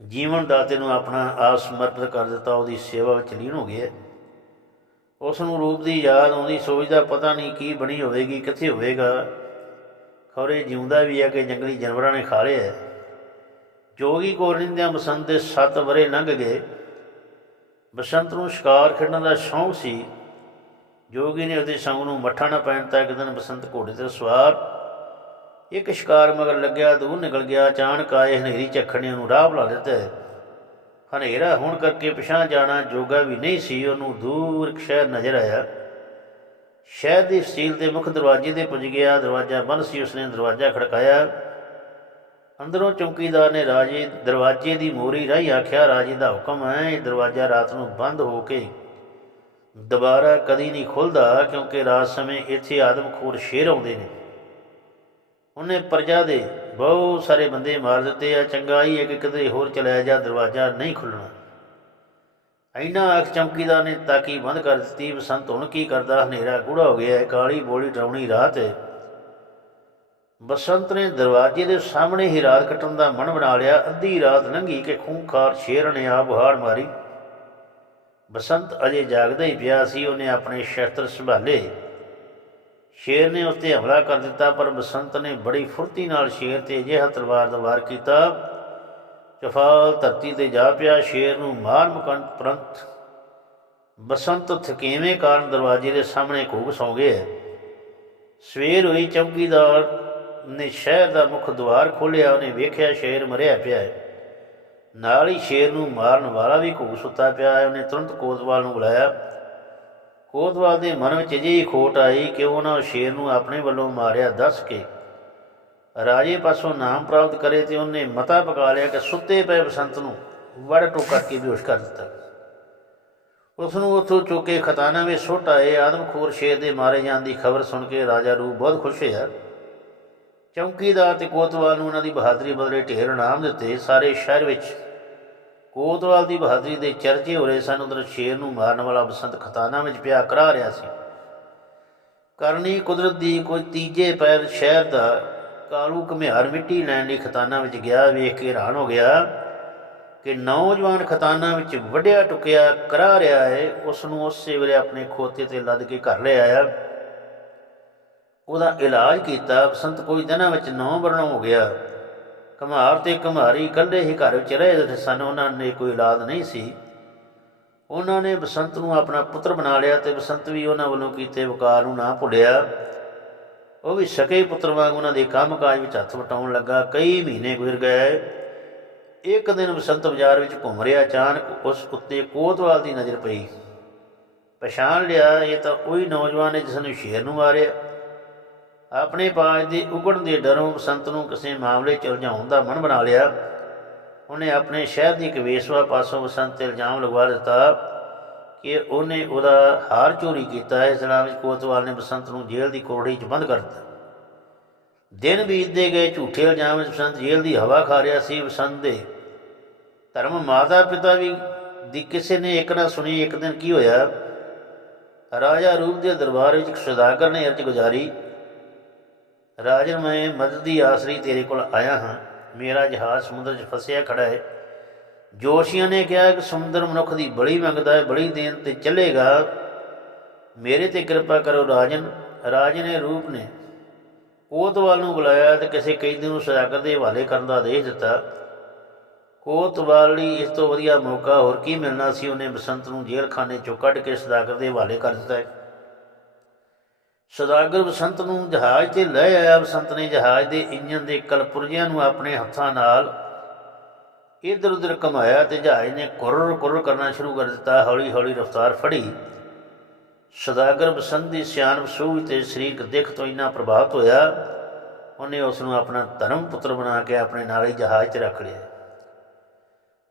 ਜੀਵਨ ਦਾਤੇ ਨੂੰ ਆਪਣਾ ਆਪ ਸਮਰਪਿਤ ਕਰ ਦਿੱਤਾ, ਉਹਦੀ ਸੇਵਾ ਵਿੱਚ ਲੀਨ ਹੋ ਗਿਆ ਉਸ ਨੂੰ ਰੂਪ ਦੀ ਯਾਦ ਆਉਂਦੀ, ਸੋਚਦਾ ਪਤਾ ਨਹੀਂ ਕੀ ਬਣੀ ਹੋਵੇਗੀ, ਕਿੱਥੇ ਹੋਵੇਗਾ। ਖੌਰੇ ਜਿਉਂਦਾ ਵੀ ਹੈ ਕਿ ਜੰਗਲੀ ਜਾਨਵਰਾਂ ਨੇ ਖਾ ਲਿਆ ਜੋਗੀ ਕੋਲ ਰਹਿੰਦਿਆਂ ਬਸੰਤ ਦੇ 7 ਵਰੇ ਲੰਘ ਗਏ। ਬਸੰਤ ਨੂੰ ਸ਼ਿਕਾਰ ਖੇਡਣ ਦਾ ਸ਼ੌਂਕ ਸੀ। ਜੋਗੀ ਨੇ ਉਹਦੇ ਸੰਗ ਨੂੰ ਮੱਠਾ ਨਾ ਪੈਣ ਤਾਂ ਇੱਕ ਦਿਨ ਬਸੰਤ ਘੋੜੇ ਤੇ ਸਵਾਰ ਇੱਕ ਸ਼ਿਕਾਰ ਮਗਰ ਲੱਗਿਆ, ਦੂਰ ਨਿਕਲ ਗਿਆ, ਅਚਾਨਕ ਆਏ ਹਨੇਰੀ ਝੱਖੜ ਨੂੰ ਰਾਹ ਬੁਲਾ ਦਿੱਤਾ। ਹਨੇਰਾ ਹੋਣ ਕਰਕੇ ਪਿਛਾਂ ਜਾਣਾ ਜੋਗਾ ਵੀ ਨਹੀਂ ਸੀ, ਉਹਨੂੰ ਦੂਰ ਇੱਕ ਸ਼ਹਿਰ ਨਜ਼ਰ ਆਇਆ। ਸ਼ਹਿਰ ਦੀ ਫਸੀਲ ਦੇ ਮੁੱਖ ਦਰਵਾਜ਼ੇ ਤੇ ਪੁੱਜ ਗਿਆ, ਦਰਵਾਜ਼ਾ ਬੰਦ ਸੀ, ਉਸਨੇ ਦਰਵਾਜ਼ਾ ਖੜਕਾਇਆ। ਅੰਦਰੋਂ ਚੌਕੀਦਾਰ ਨੇ ਰਾਜੇ, ਦਰਵਾਜ਼ੇ ਦੀ ਮੋਰੀ ਰਾਹੀਂ ਆਖਿਆ, ਰਾਜੇ ਦਾ ਹੁਕਮ ਹੈ, ਇਹ ਦਰਵਾਜ਼ਾ ਰਾਤ ਨੂੰ ਬੰਦ ਹੋ ਕੇ ਦੁਬਾਰਾ ਕਦੀ ਨਹੀਂ ਖੁੱਲਦਾ, ਕਿਉਂਕਿ ਰਾਤ ਸਮੇਂ ਇੱਥੇ ਆਦਮਖੋਰ ਸ਼ੇਰ ਆਉਂਦੇ ਨੇ। ਉਹਨੇ ਪ੍ਰਜਾ ਦੇ ਬਹੁਤ ਸਾਰੇ ਬੰਦੇ ਮਾਰ ਦਿੱਤੇ ਆ, ਚੰਗਾ ਹੀ ਹੈ ਕਿ ਕਿਤੇ ਹੋਰ ਚਲਿਆ ਜਾ, ਦਰਵਾਜ਼ਾ ਨਹੀਂ ਖੁੱਲਣਾ। ਐਨਾ ਅੱਖ ਚਮਕੀਦਾਰ ਨੇ ਤਾਕੀ ਬੰਦ ਕਰ ਦਿੱਤੀ ਬਸੰਤ ਹੁਣ ਕੀ ਕਰਦਾ, ਹਨੇਰਾ ਗੂੜਾ ਹੋ ਗਿਆ ਹੈ, ਕਾਲੀ ਬੋਲੀ ਡਰਾਉਣੀ ਰਾਤ ਹੈ। ਬਸੰਤ ਨੇ ਦਰਵਾਜ਼ੇ ਦੇ ਸਾਹਮਣੇ ਹੀ ਰਾਤ ਕੱਟਣ ਦਾ ਮਨ ਬਣਾ ਲਿਆ, ਅੱਧੀ ਰਾਤ ਲੰਘੀ ਕਿ ਖੂੰਖਾਰ ਸ਼ੇਰ ਨੇ ਆ ਬੁਹਾਰ ਮਾਰੀ। ਬਸੰਤ ਅਜੇ ਜਾਗਦਾ ਹੀ ਪਿਆ ਸੀ, ਉਹਨੇ ਆਪਣੇ ਸ਼ਸਤਰ ਸੰਭਾਲੇ। ਸ਼ੇਰ ਨੇ ਉਸ ਤੇ ਹਮਲਾ ਕਰ ਦਿੱਤਾ, ਪਰ ਬਸੰਤ ਨੇ ਬੜੀ ਫੁਰਤੀ ਨਾਲ ਸ਼ੇਰ ਤੇ ਅਜਿਹਾ ਤਲਵਾਰ ਦਾ ਵਾਰ ਕੀਤਾ। ਚਫਾਲ ਧਰਤੀ ਤੇ ਜਾ ਪਿਆ, ਸ਼ੇਰ ਨੂੰ ਮਾਰ ਮੁਕਣ ਪ੍ਰੰਤ ਬਸੰਤ ਥਕੇਵੇਂ ਕਾਰਨ ਦਰਵਾਜ਼ੇ ਦੇ ਸਾਹਮਣੇ ਘੂਕ ਸੌਂ ਗਿਆ ਸਵੇਰ ਹੋਈ ਚੌਕੀਦਾਰ ਨੇ ਸ਼ਹਿਰ ਦਾ ਮੁੱਖ ਦੁਆਰ ਖੋਲ੍ਹਿਆ, ਉਹਨੇ ਵੇਖਿਆ ਸ਼ੇਰ ਮਰਿਆ ਪਿਆ ਹੈ। ਨਾਲ ਹੀ ਸ਼ੇਰ ਨੂੰ ਮਾਰਨ ਵਾਲਾ ਵੀ ਘੂਕ ਸੁੱਤਾ ਪਿਆ ਹੈ, ਉਹਨੇ ਤੁਰੰਤ ਕੋਤਵਾਲ ਨੂੰ ਬੁਲਾਇਆ। ਕੋਤਵਾਲ ਦੇ ਮਨ ਵਿੱਚ ਅਜਿਹੀ ਖੋਟ ਆਈ ਕਿ ਉਹਨਾਂ ਸ਼ੇਰ ਨੂੰ ਆਪਣੇ ਵੱਲੋਂ ਮਾਰਿਆ ਦੱਸ ਕੇ ਰਾਜੇ ਪਾਸੋਂ ਨਾਮ ਪ੍ਰਾਪਤ ਕਰੇ ਤੇ ਉਹਨੇ ਮਤਾ ਪਕਾ ਲਿਆ ਕਿ ਸੁੱਤੇ ਪਏ ਬਸੰਤ ਨੂੰ ਵੜ ਟੋਕ ਕਰਕੇ ਬੇਹੋਸ਼ ਕਰ ਦਿੱਤਾ। ਉਸ ਨੂੰ ਉੱਥੋਂ ਚੁੱਕ ਕੇ ਖਤਾਨਾ ਵਿੱਚ ਸੁੱਟ ਆਏ। ਆਦਮਖੋਰ ਸ਼ੇਰ ਦੇ ਮਾਰੇ ਜਾਣ ਦੀ ਖਬਰ ਸੁਣ ਕੇ ਰਾਜਾ ਰੂਪ ਬਹੁਤ ਖੁਸ਼ ਹੋਇਆ। ਚੌਕੀਦਾਰ ਤੇ ਕੋਤਵਾਲ ਨੂੰ ਉਹਨਾਂ ਦੀ ਬਹਾਦਰੀ ਬਦਲੇ ਢੇਰ ਇਨਾਮ ਦਿੱਤੇ। ਸਾਰੇ ਸ਼ਹਿਰ ਵਿੱਚ ਕੋਤਵਾਲ ਦੀ ਬਹਾਦਰੀ ਦੇ ਚਰਚੇ ਹੋ ਰਹੇ ਸਨ, ਉਧਰ ਸ਼ੇਰ ਨੂੰ ਮਾਰਨ ਵਾਲਾ ਬਸੰਤ ਖਤਾਨਾ ਵਿੱਚ ਪਿਆ ਕਰਾ ਰਿਹਾ ਸੀ। ਕਰਨੀ ਕੁਦਰਤ ਦੀ ਕੋਈ ਤੀਜੇ ਪੈਰ ਸ਼ਹਿਰ ਦਾ ਕਾਲੂ ਘੁਮਿਆਰ ਮਿੱਟੀ ਲੈਣ ਲਈ ਖਤਾਨਾ ਵਿੱਚ ਗਿਆ, ਵੇਖ ਕੇ ਹੈਰਾਨ ਹੋ ਗਿਆ ਕਿ ਨੌਜਵਾਨ ਖਤਾਨਾਂ ਵਿੱਚ ਵੱਡਿਆ ਟੁਕਿਆ, ਕਰਾ ਰਿਹਾ ਹੈ ਉਸ ਨੂੰ ਉਸੇ ਵੇਲੇ ਆਪਣੇ ਖੋਤੇ ਤੇ ਲੱਦ ਕੇ ਘਰ ਲੈ ਆਇਆ। ਉਹਦਾ ਇਲਾਜ ਕੀਤਾ, ਬਸੰਤ ਕੋਈ ਦਿਨਾਂ ਵਿੱਚ ਨੌ ਵਰਣਾ ਹੋ ਗਿਆ। ਕੁਮਾਰ ਤੇ ਕੁਮਾਰੀ ਇਕੱਲੇ ਹੀ ਘਰ ਵਿੱਚ ਰਹੇ ਸਨ, ਉਹਨਾਂ ਨੇ ਕੋਈ ਔਲਾਦ ਨਹੀਂ ਸੀ। ਉਹਨਾਂ ਨੇ ਬਸੰਤ ਨੂੰ ਆਪਣਾ ਪੁੱਤਰ ਬਣਾ ਲਿਆ ਤੇ ਬਸੰਤ ਵੀ ਉਹਨਾਂ ਵੱਲੋਂ ਕੀਤੇ ਵਕਾਰ ਨੂੰ ਨਾ ਭੁੱਲਿਆ। ਉਹ ਵੀ ਸਕੇ ਪੁੱਤਰ ਵਾਂਗ ਉਹਨਾਂ ਦੇ ਕੰਮਕਾਜ ਵਿੱਚ ਹੱਥ ਵਟਾਉਣ ਲੱਗਾ, ਕਈ ਮਹੀਨੇ ਗੁਜ਼ਰ ਗਏ। ਇੱਕ ਦਿਨ ਬਸੰਤ ਬਾਜ਼ਾਰ ਵਿੱਚ ਘੁੰਮ ਰਿਹਾ, ਅਚਾਨਕ ਉਸ ਉੱਤੇ ਕੋਤਵਾਲ ਦੀ ਨਜ਼ਰ ਪਈ। ਪਛਾਣ ਲਿਆ, ਇਹ ਤਾਂ ਉਹੀ ਨੌਜਵਾਨ ਹੈ ਜਿਸ ਨੇ ਸ਼ੇਰ ਨੂੰ ਮਾਰਿਆ। ਆਪਣੇ ਬਾਜ ਦੇ ਉਗੜਨ ਦੇ ਡਰੋਂ ਬਸੰਤ ਨੂੰ ਕਿਸੇ ਮਾਮਲੇ 'ਚ ਉਲਝਾਉਣ ਦਾ ਮਨ ਬਣਾ ਲਿਆ। ਉਹਨੇ ਆਪਣੇ ਸ਼ਹਿਰ ਦੀ ਇੱਕ ਵੇਸਵਾ ਪਾਸੋਂ ਬਸੰਤ ਤੇ ਇਲਜ਼ਾਮ ਲਗਵਾ ਦਿੱਤਾ ਕਿ ਉਹਨੇ ਉਹਦਾ ਹਾਰ ਚੋਰੀ ਕੀਤਾ। ਹੈ ਇਸ ਤਰ੍ਹਾਂ ਵਿੱਚ ਕੋਤਵਾਲ ਨੇ ਬਸੰਤ ਨੂੰ ਜੇਲ੍ਹ ਦੀ ਕੋਠੜੀ 'ਚ ਬੰਦ ਕਰ ਦਿੱਤਾ। ਦਿਨ ਬੀਤਦੇ ਗਏ, ਝੂਠੇ ਇਲਜ਼ਾਮ ਵਿੱਚ ਬਸੰਤ ਜੇਲ੍ਹ ਦੀ ਹਵਾ ਖਾ ਰਿਹਾ ਸੀ। ਬਸੰਤ ਦੇ ਧਰਮ ਮਾਤਾ ਪਿਤਾ ਵੀ ਦੀ ਕਿਸੇ ਨੇ ਇੱਕ ਨਾ ਸੁਣੀ, ਇੱਕ ਦਿਨ ਕੀ ਹੋਇਆ? ਰਾਜਾ ਰੂਪ ਦੇ ਦਰਬਾਰ ਵਿੱਚ ਇੱਕ ਸੁਦਾਗਰ ਨੇ ਅਰਜ਼ ਗੁਜ਼ਾਰੀ। ਰਾਜਨ, ਮੈਂ ਮਦਦ ਦੀ ਆਸਰੀ ਤੇਰੇ ਕੋਲ ਆਇਆ ਹਾਂ। ਮੇਰਾ ਜਹਾਜ਼ ਸਮੁੰਦਰ 'ਚ ਫਸਿਆ ਖੜਾ ਹੈ। ਜੋਸ਼ੀਆਂ ਨੇ ਕਿਹਾ ਕਿ ਸਮੁੰਦਰ ਮਨੁੱਖ ਦੀ ਬੜੀ ਮੰਗਦਾ ਹੈ ਬੜੀ ਦੇਣ ਤੇ ਚੱਲੇਗਾ। ਮੇਰੇ ਤੇ ਕਿਰਪਾ ਕਰੋ ਰਾਜਨ। ਰਾਜ ਨੇ ਰੂਪ ਨੇ ਕੋਤਵਾਲ ਨੂੰ ਬੁਲਾਇਆ ਤੇ ਕਿਸੇ ਕੈਦੀ ਨੂੰ ਸੁਦਾਗਰ ਦੇ ਹਵਾਲੇ ਕਰਨ ਦਾ ਆਦੇਸ਼ ਦਿੱਤਾ। ਕੋਤਵਾਲ ਲਈ ਇਸ ਤੋਂ ਵਧੀਆ ਮੌਕਾ ਹੋਰ ਕੀ ਮਿਲਣਾ ਸੀ? ਉਹਨੇ ਬਸੰਤ ਨੂੰ ਜੇਲ੍ਹਖਾਨੇ ਚੋਂ ਕੱਢ ਕੇ ਸੁਦਾਗਰ ਦੇ ਹਵਾਲੇ ਕਰ ਦਿੱਤਾ ਹੈ। ਸਦਾਗਰ ਬਸੰਤ ਨੂੰ ਜਹਾਜ਼ ਤੇ ਲੈ ਆਇਆ। ਬਸੰਤ ਨੇ ਜਹਾਜ਼ ਦੇ ਇੰਜਨ ਦੇ ਕਲਪੁਰਜਿਆਂ ਨੂੰ ਆਪਣੇ ਹੱਥਾਂ ਨਾਲ ਇਧਰ ਉਧਰ ਘਮਾਇਆ ਤੇ ਜਹਾਜ਼ ਨੇ ਕੁਰਰ ਕੁਰਰ ਕਰਨਾ ਸ਼ੁਰੂ ਕਰ ਦਿੱਤਾ। ਹੌਲੀ ਹੌਲੀ ਰਫ਼ਤਾਰ ਫੜੀ। ਸਦਾਗਰ ਬਸੰਤ ਦੀ ਸਿਆਣਪ ਸੂਝ ਤੇ ਸਰੀਰਕ ਦਿੱਖ ਤੋਂ ਇੰਨਾ ਪ੍ਰਭਾਵਿਤ ਹੋਇਆ, ਉਹਨੇ ਉਸ ਨੂੰ ਆਪਣਾ ਧਰਮ ਪੁੱਤਰ ਬਣਾ ਕੇ ਆਪਣੇ ਨਾਲ ਹੀ ਜਹਾਜ਼ 'ਚ ਰੱਖ ਲਿਆ।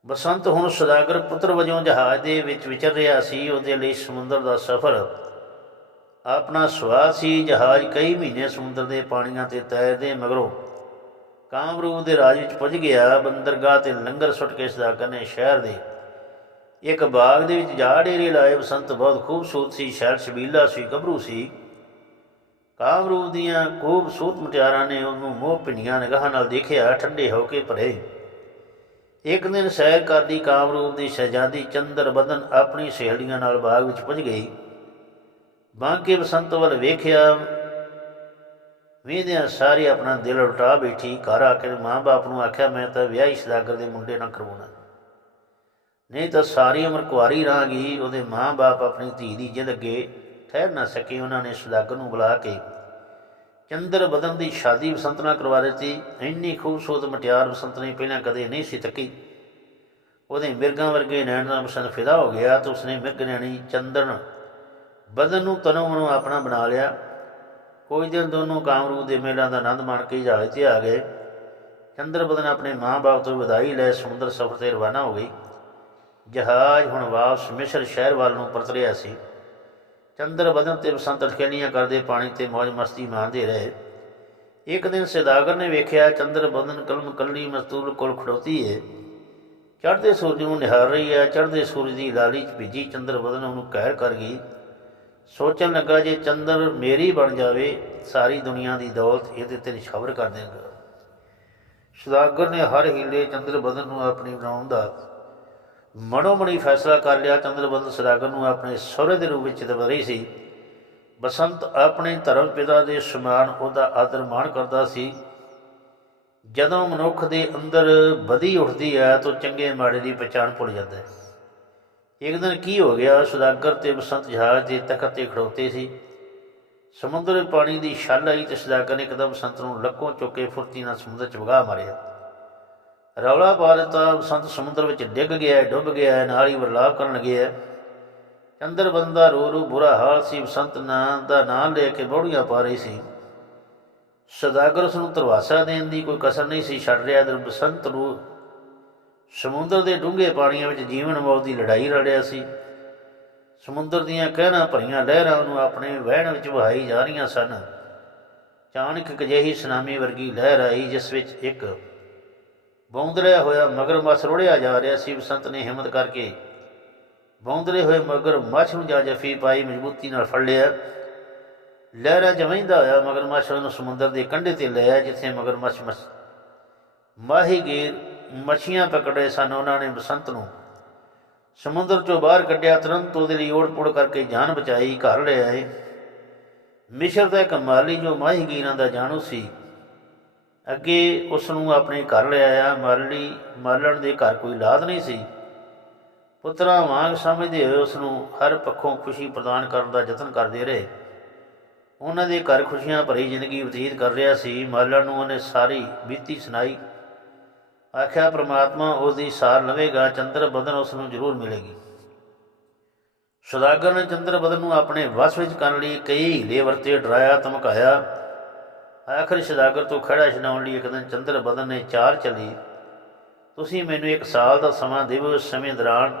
ਬਸੰਤ ਹੁਣ ਸਦਾਗਰ ਪੁੱਤਰ ਵਜੋਂ ਜਹਾਜ਼ ਦੇ ਵਿੱਚ ਵਿਚਰ ਰਿਹਾ ਸੀ। ਉਹਦੇ ਲਈ ਸਮੁੰਦਰ ਦਾ ਸਫ਼ਰ ਆਪਣਾ ਸਵਾਸ ਸੀ, ਜਹਾਜ਼ ਕਈ ਮਹੀਨੇ ਸਮੁੰਦਰ ਦੇ ਪਾਣੀਆਂ ਤੇ ਤੈਰਦੇ ਮਗਰੋਂ ਕਾਮਰੂਪ ਦੇ ਰਾਜ ਵਿੱਚ ਪੁੱਜ ਗਿਆ, ਬੰਦਰਗਾਹ ਤੇ ਲੰਗਰ ਸੁੱਟ ਕੇ ਸਦਾਗਰ ਨੇ ਸ਼ਹਿਰ ਦੇ ਇੱਕ ਬਾਗ ਦੇ ਵਿੱਚ ਜਾ ਡੇਰੇ ਲਾਏ। ਬਸੰਤ ਬਹੁਤ ਖੂਬਸੂਰਤ ਸੀ, ਸ਼ਹਿਰ ਸ਼ਬੀਲਾ ਸੀ, ਗੱਭਰੂ ਸੀ। ਕਾਮਰੂਪ ਦੀਆਂ ਖੂਬਸੂਰਤ ਮੁਟਿਆਰਾਂ ਨੇ ਉਹਨੂੰ ਮੋਹ ਭਿੰਨੀਆਂ ਨਿਗਾਹਾਂ ਨਾਲ ਦੇਖਿਆ, ਠੰਡੇ ਹੋ ਕੇ ਭਰੇ। ਇੱਕ ਦਿਨ ਸੈਰ ਕਰਦੀ ਕਾਮਰੂਪ ਦੀ ਸ਼ਹਿਜ਼ਾਦੀ ਚੰਦਰ ਬਦਨ ਆਪਣੀ ਸਹੇਲੀਆਂ ਨਾਲ ਬਾਗ ਵਿੱਚ ਪੁੱਜ ਗਈ। ਬਾਂਕੇ ਬਸੰਤ ਵੱਲ ਵੇਖਿਆ, ਵੇਦਿਆਂ ਸਾਰੇ ਆਪਣਾ ਦਿਲ ਉਲਟਾ ਬੈਠੀ, ਘਰ ਆ ਕੇ ਮਾਂ-ਬਾਪ ਨੂੰ ਆਖਿਆ, ਮੈਂ ਤਾਂ ਵਿਆਹ ਹੀ ਸਦਾਗਰ ਦੇ ਮੁੰਡੇ ਨਾਲ ਕਰਵਾਉਣਾ। ਨਹੀਂ ਤਾਂ ਸਾਰੀ ਉਮਰ ਕੁਆਰੀ ਰਹਾਂਗੀ, ਉਹਦੇ ਮਾਂ-ਬਾਪ ਆਪਣੀ ਧੀ ਦੀ ਜਿੱਦ ਅੱਗੇ ਠਹਿਰ ਨਾ ਸਕੇ, ਉਹਨਾਂ ਨੇ ਸਦਾਗਰ ਨੂੰ ਬੁਲਾ ਕੇ ਚੰਦਰ ਬਦਨ ਦੀ ਸ਼ਾਦੀ ਬਸੰਤ ਨਾਲ ਕਰਵਾ ਦਿੱਤੀ। ਇੰਨੀ ਖੂਬਸੂਰਤ ਮਟਿਆਰ ਬਸੰਤ ਨੇ ਪਹਿਲਾਂ ਕਦੇ ਨਹੀਂ ਸੀ ਤੱਕੀ ਉਹਦੇ ਮਿਰਗਾਂ ਵਰਗੇ ਨੈਣ ਦਾ ਬਸੰਤ ਫਿਦਾ ਹੋ ਗਿਆ ਤਾਂ ਉਸਨੇ ਮਿਰਗ ਨੈਣੀ ਚੰਦਨ ਬਦਨ ਨੂੰ ਤਨੋਂ ਨੂੰ ਆਪਣਾ ਬਣਾ ਲਿਆ। ਕੋਈ ਦਿਨ ਦੋਨੋਂ ਕਾਮਰੂਪ ਦੇ ਮੇਲਾਂ ਦਾ ਆਨੰਦ ਮਾਣ ਕੇ ਜਹਾਜ਼ ਤੇ ਆ ਗਏ। ਚੰਦਰ ਬਦਨ ਆਪਣੇ ਮਾਂ-ਬਾਪ ਤੋਂ ਵਿਦਾਈ ਲੈ ਸਮੁੰਦਰ ਸਫ਼ਰ ਤੇ ਰਵਾਨਾ ਹੋ ਗਈ। ਜਹਾਜ਼ ਹੁਣ ਵਾਪਸ ਮਿਸਰ ਸ਼ਹਿਰ ਵੱਲ ਨੂੰ ਪਰਤ ਰਿਹਾ ਸੀ। ਚੰਦਰ ਬਦਨ ਤੇ ਬਸੰਤ ਅਟਕਣੀਆਂ ਕਰਦੇ ਪਾਣੀ ਤੇ ਮौज ਮਸਤੀ ਮਾਣਦੇ ਰਹੇ। ਇੱਕ ਦਿਨ ਸਦਾਗਰ ਨੇ ਵੇਖਿਆ, ਚੰਦਰ ਬਦਨ ਕਲਮ ਕੱਲੀ ਮਸਤੂਲ ਕੋਲ ਖੜੋਤੀ ਏ। ਚੜ੍ਹਦੇ ਸੂਰਜ ਨੂੰ ਨਿਹਾਰ ਰਹੀ ਹੈ, ਚੜ੍ਹਦੇ ਸੂਰਜ ਦੀ ਲਾਲੀ ਚ ਭਿੱਜੀ ਚੰਦਰ ਬਦਨ ਉਹਨੂੰ ਕਹਿਰ ਕਰ ਗਈ। ਸੋਚਣ ਲੱਗਾ ਜੇ ਚੰਦਰ ਮੇਰੀ ਬਣ ਜਾਵੇ, ਸਾਰੀ ਦੁਨੀਆ ਦੀ ਦੌਲਤ ਇਹਦੇ ਤੇ ਨਿਸ਼ਾਵਰ ਕਰ ਦੇਗਾ। ਸੁਦਾਗਰ ਨੇ ਹਰ ਹੀਲੇ ਚੰਦਰ ਬਦਨ ਨੂੰ ਆਪਣੀ ਬਣਾਉਣ ਦਾ ਮਨੋਮਣੀ ਫੈਸਲਾ ਕਰ ਲਿਆ। ਚੰਦਰ ਬਦਨ ਸਦਾਗਰ ਨੂੰ ਆਪਣੇ ਸਹੁਰੇ ਦੇ ਰੂਪ ਵਿੱਚ ਦਵਰੀ ਸੀ। ਬਸੰਤ ਆਪਣੇ ਧਰਮ ਪਿਤਾ ਦੇ ਸਮਾਨ ਉਹਦਾ ਆਦਰ ਮਾਣ ਕਰਦਾ ਸੀ। ਜਦੋਂ ਮਨੁੱਖ ਦੇ ਅੰਦਰ ਵਧੀ ਉੱਠਦੀ ਹੈ ਤਾਂ ਚੰਗੇ ਮਾੜੇ ਦੀ ਪਛਾਣ ਭੁੱਲ ਜਾਂਦਾ ਹੈ। ਇੱਕ ਦਿਨ ਕੀ ਹੋ ਗਿਆ? ਸੁਦਾਗਰ ਤੇ ਬਸੰਤ ਜਹਾਜ਼ ਦੇ ਤਖਤ ਤੇ ਖੜੋਤੇ ਸੀ। ਸਮੁੰਦਰ ਦੇ ਪਾਣੀ ਦੀ ਛੱਲ ਆਈ ਤੇ ਸੁਦਾਗਰ ਨੇ ਇੱਕਦਮ ਬਸੰਤ ਨੂੰ ਲੱਕੋਂ ਚੁੱਕ ਕੇ ਫੁਰਤੀ ਨਾਲ ਸਮੁੰਦਰ 'ਚ ਵਗਾ ਮਾਰਿਆ। ਰੌਲਾ ਪਾ ਦਿੱਤਾ, ਬਸੰਤ ਸਮੁੰਦਰ ਵਿੱਚ ਡਿੱਗ ਗਿਆ, ਡੁੱਬ ਗਿਆ, ਨਾਲ ਹੀ ਵਰਲਾਪ ਕਰਨ ਲੱਗਿਆ। ਚੰਦਰ ਬੰਦਾ ਰੋ ਰੋ ਬੁਰਾ ਹਾਲ ਸੀ, ਬਸੰਤ ਨਾਂ ਦਾ ਨਾਂ ਲੈ ਕੇ ਬੋੜੀਆਂ ਪਾ ਰਹੀ ਸੀ। ਸਦਾਗਰ ਉਸ ਨੂੰ ਤਰਵਾਸਾ ਦੇਣ ਦੀ ਕੋਈ ਕਸਰ ਨਹੀਂ ਸੀ, ਛੱਡ ਰਿਹਾ। ਦਰ ਬਸੰਤ ਨੂੰ ਸਮੁੰਦਰ ਦੇ ਡੂੰਘੇ ਪਾਣੀਆਂ ਵਿੱਚ ਜੀਵਨ ਮੌਤ ਦੀ ਲੜਾਈ ਲੜਿਆ ਸੀ। ਸਮੁੰਦਰ ਦੀਆਂ ਕਹਿਣਾ ਭਰੀਆਂ ਲਹਿਰਾਂ ਨੂੰ ਆਪਣੇ ਵਹਿਣ ਵਿੱਚ ਵਹਾਈ ਜਾ ਰਹੀਆਂ ਸਨ। ਚਾਣਕ ਇੱਕ ਅਜਿਹੀ ਸੁਨਾਮੀ ਵਰਗੀ ਲਹਿਰ ਆਈ, ਜਿਸ ਵਿੱਚ ਇੱਕ ਬੌਂਦਲਿਆ ਹੋਇਆ ਮਗਰਮੱਛ ਰੋੜਿਆ ਜਾ ਰਿਹਾ ਸੀ। ਬਸੰਤ ਨੇ ਹਿੰਮਤ ਕਰਕੇ ਬੌਂਦਲੇ ਹੋਏ ਮਗਰ ਮੱਛ ਨੂੰ ਜਾ ਜਫੀ ਪਾਈ, ਮਜ਼ਬੂਤੀ ਨਾਲ ਫੜ ਲਿਆ। ਲਹਿਰਾਂ ਜਵੈਂਦਾ ਹੋਇਆ ਮਗਰਮੱਛ ਨੂੰ ਸਮੁੰਦਰ ਦੇ ਕੰਢੇ ਤੇ ਲੈ ਆਇਆ, ਜਿੱਥੇ ਮਗਰਮੱਛ ਮਸ ਮਾਹੀਗੀਰ ਮੱਛੀਆਂ ਪਕੜ ਰਹੇ ਸਨ ਉਹਨਾਂ ਨੇ ਬਸੰਤ ਨੂੰ। ਸਮੁੰਦਰ ਚੋਂ ਬਾਹਰ ਕੱਢਿਆ, ਤੁਰੰਤ ਉਹਦੇ ਲਈ ਓੜ-ਪੁੜ ਕਰਕੇ ਜਾਨ ਬਚਾਈ, ਘਰ ਲੈ ਆਏ। ਮਿਸ਼ਰ ਦਾ ਇੱਕ ਮਾਲੀ ਜੋ ਮਾਹੀਗੀਰਾਂ ਦਾ ਜਾਣੂ ਸੀ, ਅੱਗੇ ਉਸ ਨੂੰ ਆਪਣੇ ਘਰ ਲੈ ਆਇਆ। ਮਾਲੀ, ਮਾਲਣ ਦੇ ਘਰ ਕੋਈ ਲਾਦ ਨਹੀਂ ਸੀ। ਪੁੱਤਰਾਂ ਵਾਂਗ ਸਮਝਦੇ ਹੋਏ ਉਸ ਨੂੰ ਹਰ ਪੱਖੋਂ ਖੁਸ਼ੀ ਪ੍ਰਦਾਨ ਕਰਨ ਦਾ ਯਤਨ ਕਰਦੇ ਰਹੇ। ਉਹਨਾਂ ਦੇ ਘਰ ਖੁਸ਼ੀਆਂ ਭਰੀ ਜ਼ਿੰਦਗੀ ਬਤੀਤ ਕਰ ਰਿਹਾ ਸੀ। ਮਾਲਣ ਨੂੰ ਉਹਨੇ ਸਾਰੀ ਬੀਤੀ ਸੁਣਾਈ। ਆਖਿਆ, ਪ੍ਰਮਾਤਮਾ ਉਸ ਦੀ ਸਾਰ ਲਵੇਗਾ, ਚੰਦਰ ਬਦਨ ਉਸ ਨੂੰ ਜ਼ਰੂਰ ਮਿਲੇਗੀ। ਸੁਦਾਗਰ ਨੇ ਚੰਦਰ ਬਦਨ ਨੂੰ ਆਪਣੇ ਵਸ ਵਿੱਚ ਕਰਨ ਲਈ ਕਈ ਹੀਲੇ ਵਰਤੇ, ਡਰਾਇਆ, ਧਮਕਾਇਆ। ਆਖਰ ਸੁਦਾਗਰ ਤੋਂ ਖੜਾ ਛਡਾਉਣ ਲਈ ਇੱਕ ਦਿਨ ਚੰਦਰ ਬਦਨ ਨੇ ਚਾਰ ਚੱਲੀ, ਤੁਸੀਂ ਮੈਨੂੰ ਇੱਕ ਸਾਲ ਦਾ ਸਮਾਂ ਦਿਵੋ ਉਸ ਸਮੇਂ ਦੌਰਾਨ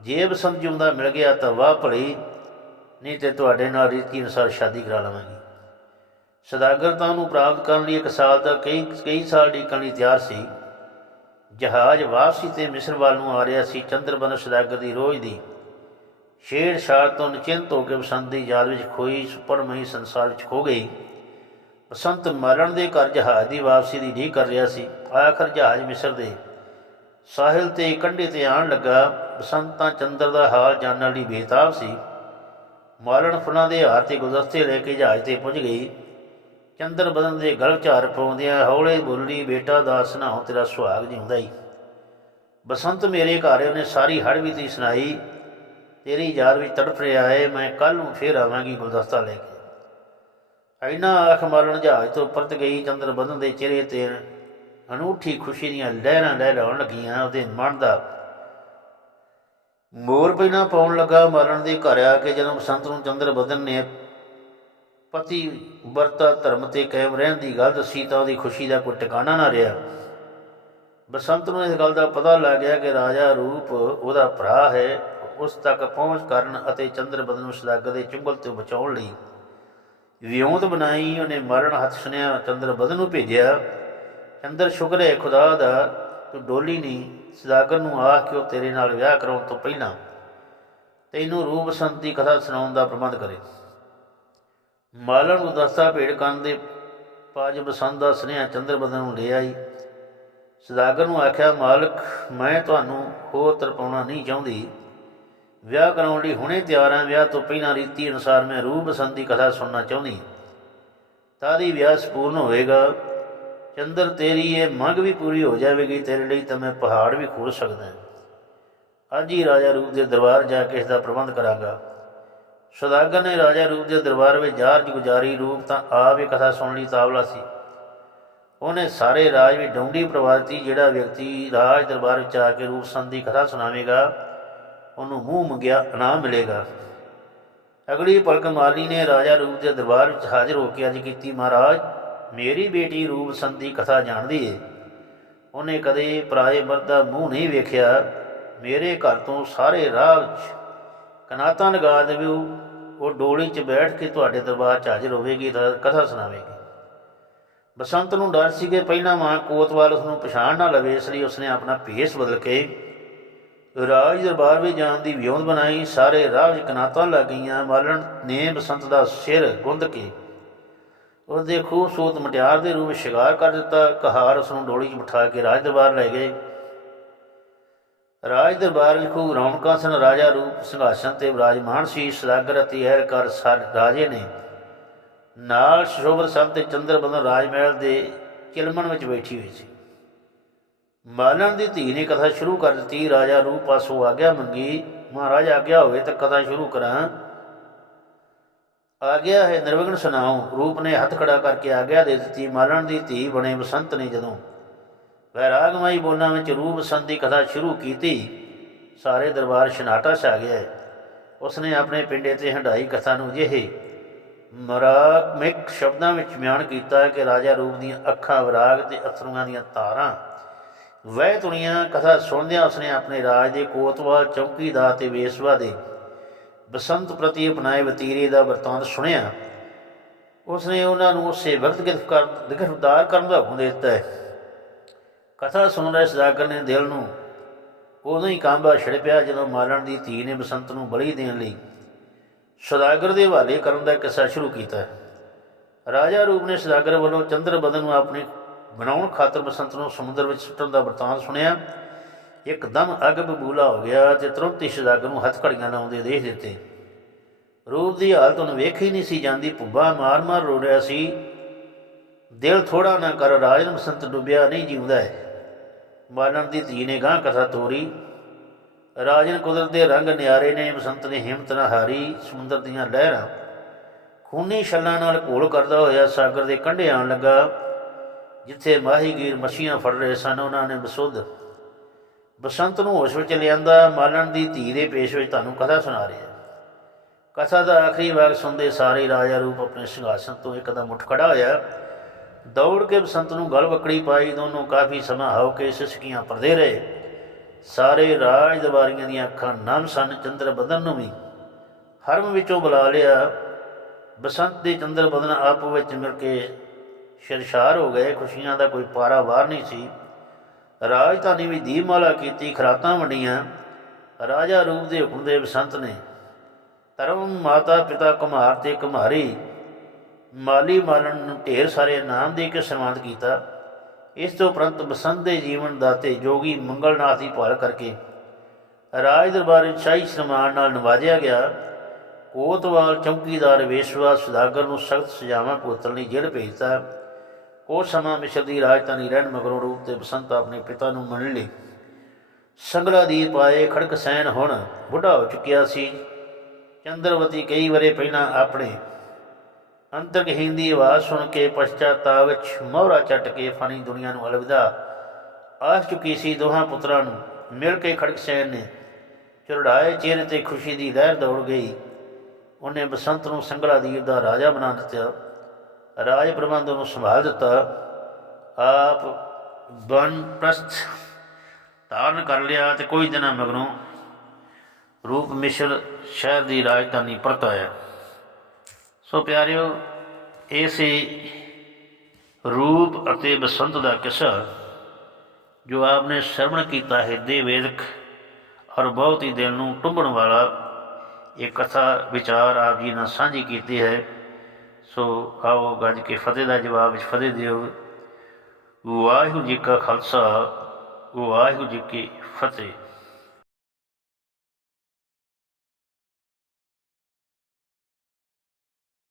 ਜੇਬ ਬਸੰਤ ਮਿਲ ਗਿਆ ਤਾਂ ਵਾਹ ਭਲੀ, ਨਹੀਂ ਤੇ ਤੁਹਾਡੇ ਨਾਲ ਰੀਤੀ ਅਨੁਸਾਰ ਸ਼ਾਦੀ ਕਰਾ ਲਵਾਂਗੀ। ਸਦਾਗਰ ਤਾਂ ਨੂੰ ਪ੍ਰਾਪਤ ਕਰਨ ਲਈ ਇੱਕ ਸਾਲ ਦਾ, ਕਈ ਕਈ ਸਾਲ ਡੀਕਣ ਲਈ ਤਿਆਰ ਸੀ। ਜਹਾਜ਼ ਵਾਪਸੀ ਤੇ ਮਿਸਰ ਵੱਲ ਨੂੰ ਆ ਰਿਹਾ ਸੀ ਚੰਦਰਬਨ ਸਦਾਗਰ ਦੀ ਰੋਜ਼ ਦੀ। ਛੇੜ ਛਾੜ ਤੋਂ ਨਿਚਿੰਤ ਹੋ ਕੇ ਬਸੰਤ ਦੀ ਯਾਦ ਵਿੱਚ ਖੋਈ ਸੁਪਰਮਈ ਸੰਸਾਰ ਵਿੱਚ ਖੋ ਗਈ। ਬਸੰਤ ਮਰਨ ਦੇ ਘਰ ਜਹਾਜ਼ ਦੀ ਵਾਪਸੀ ਦੀ ਢੀ ਕਰ ਰਿਹਾ ਸੀ। ਆਖਰ ਜਹਾਜ਼ ਮਿਸਰ ਦੇ ਸਾਹਿਲ ਤੇ ਕੰਢੇ ਤੇ ਆਣ ਲੱਗਾ। ਬਸੰਤ ਤਾਂ ਚੰਦਰ ਦਾ ਹਾਲ ਜਾਣਨ ਲਈ ਬੇਤਾਬ ਸੀ। ਮਾਲਣ ਫੁੱਲਾਂ ਦੇ ਹਾਰ ਤੇ ਗੁਲਦਸਤੇ ਲੈ ਕੇ ਜਹਾਜ਼ ਤੇ ਪਹੁੰਚ ਗਈ। ਚੰਦਰ ਬਦਨ ਦੇ ਗਲ ਝਾਰ ਪਾਉਂਦਿਆਂ ਹੌਲੇ ਬੋਲੀ, ਬੇਟਾ ਦਾ ਸੁਨਾਉ ਤੇਰਾ ਸੁਹਾਗ ਜਿਉਂਦਾ ਈ। ਬਸੰਤ ਮੇਰੇ ਘਰ ਉਹਨੇ ਸਾਰੀ ਹੜ ਬੀਤੀ ਸੁਣਾਈ। ਤੇਰੀ ਯਾਦ ਵਿੱਚ ਤੜਫ ਰਿਹਾ ਏ, ਮੈਂ ਕੱਲ ਨੂੰ ਫੇਰ ਆਵਾਂਗੀ ਗੁਲਦਸਤਾ ਲੈ ਕੇ। ਐਨਾ ਆਖ ਮਾਲਣ ਜਹਾਜ਼ ਤੋਂ ਪਰਤ ਗਈ ਚੰਦਰ ਬਦਨ ਦੇ ਚਿਹਰੇ ਤੇ ਅਨੂਠੀ ਖੁਸ਼ੀ ਦੀਆਂ ਲਹਿਰਾਂ ਲਹਿਰਾਉਣ ਲੱਗੀਆਂ, ਉਹਦੇ ਮਨ ਦਾ ਮੋਰ ਪਹਿਲਾਂ ਪਾਉਣ ਲੱਗਾ। ਮਾਲਣ ਦੇ ਘਰ ਆ ਕੇ ਜਦੋਂ ਬਸੰਤ ਨੂੰ ਚੰਦਰ ਬਦਨ ਨੇ ਪਤੀ ਵਰਤਾ ਧਰਮ ਤੇ ਕਾਇਮ ਰਹਿਣ ਦੀ ਗੱਲ ਦੱਸੀ ਤਾਂ ਉਹਦੀ ਖੁਸ਼ੀ ਦਾ ਕੋਈ ਟਿਕਾਣਾ ਨਾ ਰਿਹਾ। ਬਸੰਤ ਨੂੰ ਇਸ ਗੱਲ ਦਾ ਪਤਾ ਲੱਗ ਗਿਆ ਕਿ ਰਾਜਾ ਰੂਪ ਉਹਦਾ ਭਰਾ ਹੈ। ਉਸ ਤੱਕ ਪਹੁੰਚ ਕਰਨ ਅਤੇ ਚੰਦਰ ਬਦਨ ਨੂੰ ਸਦਾਗਰ ਦੇ ਚੁੰਗਲ ਤੋਂ ਬਚਾਉਣ ਲਈ ਵਿਉਂਤ ਬਣਾਈ ਉਹਨੇ ਮਰਨ ਹੱਥ ਸੁਨਿਆ ਚੰਦਰ ਬਦਨ ਨੂੰ ਭੇਜਿਆ। ਚੰਦਰ, ਸ਼ੁਕਰ ਹੈ ਖੁਦਾ ਦਾ, ਤੂੰ ਡੋਲੀ ਨਹੀਂ ਸਦਾਗਰ ਨੂੰ ਆਖ ਕਿ ਉਹ ਤੇਰੇ ਨਾਲ ਵਿਆਹ ਕਰਾਉਣ ਤੋਂ ਪਹਿਲਾਂ ਤੈਨੂੰ ਰੂਪ ਬਸੰਤ ਦੀ ਕਥਾ ਸੁਣਾਉਣ ਦਾ ਪ੍ਰਬੰਧ ਕਰੇ। ਮਾਲਣ ਨੂੰ ਦਸਤਾ ਭੇੜ ਕੰਨ ਦੇ ਪਾਜ ਬਸੰਤ ਦਾ ਸੁਨੇਹਾ ਚੰਦਰ ਬਦਨ ਨੂੰ ਲੈ ਆਈ। ਸਦਾਗਰ ਨੂੰ ਆਖਿਆ, ਮਾਲਕ, ਮੈਂ ਤੁਹਾਨੂੰ ਹੋਰ ਤਰਪਾਉਣਾ ਨਹੀਂ ਚਾਹੁੰਦੀ। ਵਿਆਹ ਕਰਾਉਣ ਲਈ ਹੁਣੇ ਤਿਆਰ ਹਾਂ। ਵਿਆਹ ਤੋਂ ਪਹਿਲਾਂ ਰੀਤੀ ਅਨੁਸਾਰ ਮੈਂ ਰੂਹ ਬਸੰਤ ਦੀ ਕਥਾ ਸੁਣਨਾ ਚਾਹੁੰਦੀ। ਤਾਦੀ ਵਿਆਹ ਸੰਪੂਰਨ ਹੋਵੇਗਾ। ਚੰਦਰ, ਤੇਰੀ ਇਹ ਮੰਗ ਵੀ ਪੂਰੀ ਹੋ ਜਾਵੇਗੀ। ਤੇਰੇ ਲਈ ਤਾਂ ਮੈਂ ਪਹਾੜ ਵੀ ਖੋਲ ਸਕਦਾ ਅੱਜ ਹੀ ਰਾਜਾ ਰੂਪ ਦੇ ਦਰਬਾਰ ਜਾ ਕੇ ਇਸ ਦਾ ਪ੍ਰਬੰਧ ਕਰਾਂਗਾ। ਸਦਾਗਰ ਨੇ ਰਾਜਾ ਰੂਪ ਦੇ ਦਰਬਾਰ ਵਿੱਚ ਜਾਰਜ ਗੁਜਾਰੀ ਰੂਪ ਤਾਂ ਆਪ ਹੀ ਕਥਾ ਸੁਣ ਲਈ ਤਾਵਲਾ ਸੀ। ਉਹਨੇ ਸਾਰੇ ਰਾਜ ਵਿੱਚ ਡੌਂਡੀ ਪ੍ਰਵਾਦੀ ਜਿਹੜਾ ਵਿਅਕਤੀ ਰਾਜ ਦਰਬਾਰ ਵਿੱਚ ਆ ਕੇ ਰੂਪ ਸੰਤ ਦੀ ਕਥਾ ਸੁਣਾਵੇਗਾ, ਉਹਨੂੰ ਮੂੰਹ ਮੰਗਿਆ, ਇਨਾਮ ਮਿਲੇਗਾ। ਅਗਲੀ ਪਲਕ ਮਾਲੀ ਨੇ ਰਾਜਾ ਰੂਪ ਦੇ ਦਰਬਾਰ ਵਿੱਚ ਹਾਜ਼ਰ ਹੋ ਕੇ ਅੱਜ ਕੀਤੀ, ਮਹਾਰਾਜ, ਮੇਰੀ ਬੇਟੀ ਰੂਪ ਸੰਤ ਦੀ ਕਥਾ ਜਾਣਦੀ ਏ। ਉਹਨੇ ਕਦੇ ਪਰਾਏ ਮਰਦ ਦਾ ਮੂੰਹ ਨਹੀਂ ਵੇਖਿਆ। ਮੇਰੇ ਘਰ ਤੋਂ ਸਾਰੇ ਰਾਹ ਵਿੱਚ ਕਨਾਤਾਂ ਲਗਾ ਦੇਵੋ ਉਹ ਡੋਲੀ 'ਚ ਬੈਠ ਕੇ ਤੁਹਾਡੇ ਦਰਬਾਰ 'ਚ ਹਾਜ਼ਰ ਹੋਵੇਗੀ ਤਾਂ ਕਥਾ ਸੁਣਾਵੇਗੀ। ਬਸੰਤ ਨੂੰ ਡਰ ਸੀ ਕਿ ਪਹਿਲਾਂ ਮਾਂ ਕੋਤਵਾਲ ਉਸ ਨੂੰ ਪਛਾਣ ਨਾ ਲਵੇ, ਇਸ ਲਈ ਉਸਨੇ ਆਪਣਾ ਭੇਸ ਬਦਲ ਕੇ ਰਾਜ ਦਰਬਾਰ ਵਿੱਚ ਜਾਣ ਦੀ ਵਿਉਂਤ ਬਣਾਈ। ਸਾਰੇ ਰਾਜ ਕਨਾਤਾਂ ਲੱਗ ਗਈਆਂ। ਮਾਲਣ ਨੇ ਬਸੰਤ ਦਾ ਸਿਰ ਗੁੰਦ ਕੇ ਉਹਦੇ ਖੂਬਸੂਰਤ ਮਟਿਆਰ ਦੇ ਰੂਪ ਸ਼ਿਕਾਰ ਕਰ ਦਿੱਤਾ। ਕਹਾਰ ਉਸ ਨੂੰ ਡੋਲੀ 'ਚ ਬਿਠਾ ਕੇ ਰਾਜ ਦਰਬਾਰ ਲੈ ਗਏ। ਰਾਜ ਦਰਬਾਰ ਵਿੱਚ ਖੂਬ ਰੌਣਕਾਂ ਸਨ, ਰਾਜਾ ਰੂਪ ਸਿੰਘਾਸਨ ਤੇ ਵਿਰਾਜਮਾਨ ਸੀ। ਸਦਾਗਰ ਅਤੇ ਅਹਿਲਕਾਰ ਸਾਰੇ ਰਾਜੇ ਨੇ ਨਾਲ ਸ਼ੋਭਤ ਸੰਤ ਤੇ ਚੰਦਰ ਬੰਦਨ ਰਾਜ ਮਹਿਲ ਦੇ ਕਿਲਮਣ ਵਿੱਚ ਬੈਠੀ ਹੋਈ ਸੀ। ਮਾਲਣ ਦੀ ਧੀ ਨੇ ਕਥਾ ਸ਼ੁਰੂ ਕਰ ਦਿੱਤੀ। ਰਾਜਾ ਰੂਪ ਪਾਸੋਂ ਆਗਿਆ ਮੰਗੀ, ਮਹਾਰਾਜ ਆਗਿਆ ਹੋਵੇ ਤਾਂ ਕਥਾ ਸ਼ੁਰੂ ਕਰਾਂ। ਆਗਿਆ ਹੈ, ਨਿਰਵਿਘਨ ਸੁਣਾਓ। ਰੂਪ ਨੇ ਹੱਥ ਖੜਾ ਕਰਕੇ ਆਗਿਆ ਦੇ ਦਿੱਤੀ। ਮਾਲਣ ਦੀ ਧੀ ਬਣੇ ਬਸੰਤ ਨੇ ਜਦੋਂ ਵੈਰਾਗਮਈ ਬੋਲਾਂ ਵਿੱਚ ਰੂਪ ਬਸੰਤ ਦੀ ਕਥਾ ਸ਼ੁਰੂ ਕੀਤੀ। ਸਾਰੇ ਦਰਬਾਰ ਸ਼ਨਾਟਾ ਛਾ ਗਿਆ। ਉਸਨੇ ਆਪਣੇ ਪਿੰਡੇ ਤੇ ਹੰਡਾਈ ਕਥਾ ਨੂੰ ਜਿਹੇ ਮਰਾਗਮਿਕ ਸ਼ਬਦਾਂ ਵਿੱਚ ਬਿਆਨ ਕੀਤਾ ਕਿ ਰਾਜਾ ਰੂਪ ਦੀਆਂ ਅੱਖਾਂ, ਵਿਰਾਗ ਤੇ ਅਥਰੂਆਂ ਦੀਆਂ ਤਾਰਾਂ, ਵਹਿ ਤੁਣੀਆਂ ਕਥਾ ਸੁਣਦਿਆਂ ਉਸਨੇ ਆਪਣੇ ਰਾਜ ਦੇ ਕੋਤਵਾਲ ਚੌਕੀਦਾਰ ਤੇ ਵੇਸਵਾ ਦੇ ਬਸੰਤ ਪ੍ਰਤੀ ਅਪਣਾਏ ਵਤੀਰੇ ਦਾ ਵਰਤਾਂਤ ਸੁਣਿਆ। ਉਸਨੇ ਉਹਨਾਂ ਨੂੰ ਉਸੇ ਵਕਤ ਗ੍ਰਿਫਤਾਰ ਗ੍ਰਿਫਤਾਰ ਕਰਨ ਦਾ ਹੁਕਮ ਦੇ ਦਿੱਤਾ ਹੈ। ਕਥਾ ਸੁਣ ਰਿਹਾ ਸਦਾਗਰ ਨੇ ਦਿਲ ਨੂੰ। ਉਦੋਂ ਹੀ ਕਾਂਬਾ ਛਿੜ ਪਿਆ ਜਦੋਂ ਮਾਲਣ ਦੀ ਧੀ ਨੇ ਬਸੰਤ ਨੂੰ ਬਲੀ ਦੇਣ ਲਈ ਸਦਾਗਰ ਦੇ ਹਵਾਲੇ ਕਰਨ ਦਾ ਕਿੱਸਾ ਸ਼ੁਰੂ ਕੀਤਾ। ਰਾਜਾ ਰੂਪ ਨੇ ਸਦਾਗਰ ਵੱਲੋਂ ਚੰਦਰ ਬਦਨ ਨੂੰ ਆਪਣੀ ਬਣਾਉਣ ਖਾਤਰ ਬਸੰਤ ਨੂੰ ਸਮੁੰਦਰ ਵਿੱਚ ਸੁੱਟਣ ਦਾ ਵਰਤਾਂਤ ਸੁਣਿਆ। ਇੱਕਦਮ ਅੱਗ ਬਬੂਲਾ ਹੋ ਗਿਆ ਤੇ ਤੁਰੰਤ ਹੀ ਸਦਾਗਰ ਨੂੰ ਹੱਥ ਘੜੀਆਂ ਲਾਉਂਦੇ ਦੇਖ ਦਿੱਤੇ। ਰੂਪ ਦੀ ਹਾਲਤ ਉਹਨੂੰ ਵੇਖ ਹੀ ਨਹੀਂ ਸੀ ਜਾਂਦੀ, ਭੁੱਬਾ ਮਾਰ ਮਾਰ ਰੋ ਰਿਹਾ ਸੀ। ਦਿਲ ਥੋੜਾ ਨਾ ਕਰ, ਰਾਜਨ ਬਸੰਤ ਡੁੱਬਿਆ, ਨਹੀਂ, ਜਿਉਂਦਾ ਹੈ। ਮਾਲਣ ਦੀ ਧੀ ਨੇ ਗਾਂ ਕਥਾ ਤੋਰੀ। ਰਾਜਨ ਕੁਦਰਤ ਦੇ ਰੰਗ ਨਿਆਰੇ ਨੇ, ਬਸੰਤ ਨੇ ਹਿੰਮਤ ਨਾ ਹਾਰੀ, ਸਮੁੰਦਰ ਦੀਆਂ ਲਹਿਰਾਂ ਖੂਨੀ ਛੱਲਾਂ ਨਾਲ ਘੋਲ ਕਰਦਾ ਹੋਇਆ ਸਾਗਰ ਦੇ ਕੰਢੇ ਆਉਣ ਲੱਗਾ, ਜਿੱਥੇ ਮਾਹੀਗੀਰ ਮੱਛੀਆਂ ਫੜ ਰਹੇ ਸਨ, ਉਹਨਾਂ ਨੇ ਬਸੁੱਧ ਬਸੰਤ ਨੂੰ ਹੋਸ਼ ਵਿੱਚ ਲਿਆਂਦਾ, ਮਾਲਣ ਦੀ ਧੀ ਦੇ ਪੇਸ਼ ਵਿੱਚ ਤੁਹਾਨੂੰ ਕਥਾ ਸੁਣਾ ਰਿਹਾ ਕਥਾ ਦਾ ਆਖਰੀ ਵਾਕ ਸੁਣਦੇ ਸਾਰੇ ਰਾਜਾ ਰੂਪ ਆਪਣੇ ਸਿੰਘਾਸਨ ਤੋਂ ਇੱਕਦਮ ਉੱਠ ਖੜਾ ਹੋਇਆ। ਦੌੜ ਕੇ ਬਸੰਤ ਨੂੰ ਗਲ ਵਕੜੀ ਪਾਈ, ਦੋਨੋਂ ਕਾਫੀ ਸਮਾਂ ਹੋ ਕੇ ਸਿਸਕੀਆਂ ਪਰਦੇ ਰਹੇ। ਸਾਰੇ ਰਾਜ ਦਵਾਰੀਆਂ ਦੀਆਂ ਅੱਖਾਂ ਨਮ ਸਨ, ਚੰਦਰ ਬਦਨ ਨੂੰ ਵੀ। ਹਰਮ ਵਿੱਚੋਂ ਬੁਲਾ ਲਿਆ। ਬਸੰਤ ਦੇ ਚੰਦਰ ਬਦਨ ਆਪ ਵਿੱਚ ਮਿਲ ਕੇ ਸ਼ਰਸ਼ਾਰ ਹੋ ਗਏ। ਖੁਸ਼ੀਆਂ ਦਾ ਕੋਈ ਪਾਰਾ ਵਾਰ ਨਹੀਂ ਸੀ। ਰਾਜਧਾਨੀ ਵੀ ਦੀਪਮਾਲਾ ਕੀਤੀ ਖਰਾਤਾਂ ਵੰਡੀਆਂ। ਰਾਜਾ ਰੂਪ ਦੇ ਹੁਕਮ ਦੇ ਬਸੰਤ ਨੇ ਧਰਮ ਮਾਤਾ ਪਿਤਾ ਕੁਮਾਰ ਤੇ ਕੁਮਾਰੀ ਮਾਲੀ ਮਾਲਣ ਨੂੰ ਢੇਰ ਸਾਰੇ ਨਾਮ ਦੇ ਕੇ ਸਨਮਾਨਿਤ ਕੀਤਾ। ਇਸ ਤੋਂ ਉਪਰੰਤ ਬਸੰਤ ਦੇ ਜੀਵਨ ਦਾਤੇ ਜੋਗੀ ਮੰਗਲਨਾਥ ਦੀ ਭਾਲ ਕਰਕੇ ਰਾਜ ਦਰਬਾਰ ਵਿੱਚ ਸ਼ਾਹੀ ਸਨਮਾਨ ਨਾਲ ਨਵਾਜਿਆ ਗਿਆ। ਕੋਤਵਾਲ ਚੌਕੀਦਾਰ ਵੇਸ਼ਵਾ ਸੁਦਾਗਰ ਨੂੰ ਸਖਤ ਸਜ਼ਾਵਾਂ ਭੁਗਤਣ ਲਈ ਜੇਲ੍ਹ ਭੇਜਤਾ। ਕੁਝ ਸਮਾਂ ਮਿਸਰ ਦੀ ਰਾਜਧਾਨੀ ਰਹਿਣ ਮਗਰੋਂ ਰੂਪ ਤੇ ਬਸੰਤ ਆਪਣੇ ਪਿਤਾ ਨੂੰ ਮੰਨ ਲਈ ਸੰਗਲਾ ਦੀ ਪਾਏ ਖੜਕ ਸੈਨ ਹੁਣ ਬੁੱਢਾ ਹੋ ਚੁੱਕਿਆ ਸੀ। ਚੰਦਰਵਤੀ ਕਈ ਵਰੇ ਪਹਿਲਾਂ ਆਪਣੇ ਅੰਤਰਗਹੀਨ ਦੀ ਆਵਾਜ਼ ਸੁਣ ਕੇ ਪਛਤਾਵਾ ਵਿੱਚ ਮੋਹਰਾ ਚੱਟ ਕੇ ਫਾਨੀ ਦੁਨੀਆ ਨੂੰ ਅਲਵਿਦਾ। ਆਖ ਚੁੱਕੀ ਸੀ ਦੋਹਾਂ ਪੁੱਤਰਾਂ ਨੂੰ। ਮਿਲ ਕੇ ਖੜਕਸੈਨ ਨੇ ਚੜਾਏ ਚਿਹਰੇ ਤੇ ਖੁਸ਼ੀ ਦੀ ਲਹਿਰ ਦੌੜ ਗਈ। ਉਹਨੇ ਬਸੰਤ ਨੂੰ ਸੰਗਲਾਦੀਪ ਦਾ ਰਾਜਾ ਬਣਾ ਦਿੱਤਾ। ਰਾਜ ਪ੍ਰਬੰਧ ਨੂੰ ਸੰਭਾਲ ਦਿੱਤਾ। ਆਪ ਬਨ ਪ੍ਰਸਥ ਧਾਰਨ ਕਰ ਲਿਆ ਤੇ ਕੁਝ ਦਿਨਾਂ ਮਗਰੋਂ ਰੂਪ ਮਿਸ਼ਰ ਸ਼ਹਿਰ ਦੀ ਰਾਜਧਾਨੀ ਪਰਤ ਆਇਆ। ਸੋ ਪਿਆਰਿਓ, ਇਹ ਸੀ ਰੂਪ ਅਤੇ ਬਸੰਤ ਦਾ ਕਿੱਸਾ, ਜੋ ਆਪਨੇ ਸ਼ਰਵਣ ਕੀਤਾ ਹੈ ਦੇ ਵੇਦਕ ਔਰ ਬਹੁਤ ਹੀ ਦਿਲ ਨੂੰ ਟੁੰਬਣ ਵਾਲਾ ਇਹ ਕਥਾ, ਵਿਚਾਰ ਆਪ ਜੀ ਨਾਲ ਸਾਂਝੀ ਕੀਤੀ ਹੈ। ਸੋ ਆਓ ਗੱਜ ਕੇ ਫਤਿਹ ਦਾ ਜਵਾਬ ਵਿੱਚ ਫਤਿਹ ਦਿਓ। ਵਾਹਿਗੁਰੂ ਜੀ ਕਾ ਖਾਲਸਾ, ਵਾਹਿਗੁਰੂ ਜੀ ਕੀ ਫਤਿਹ।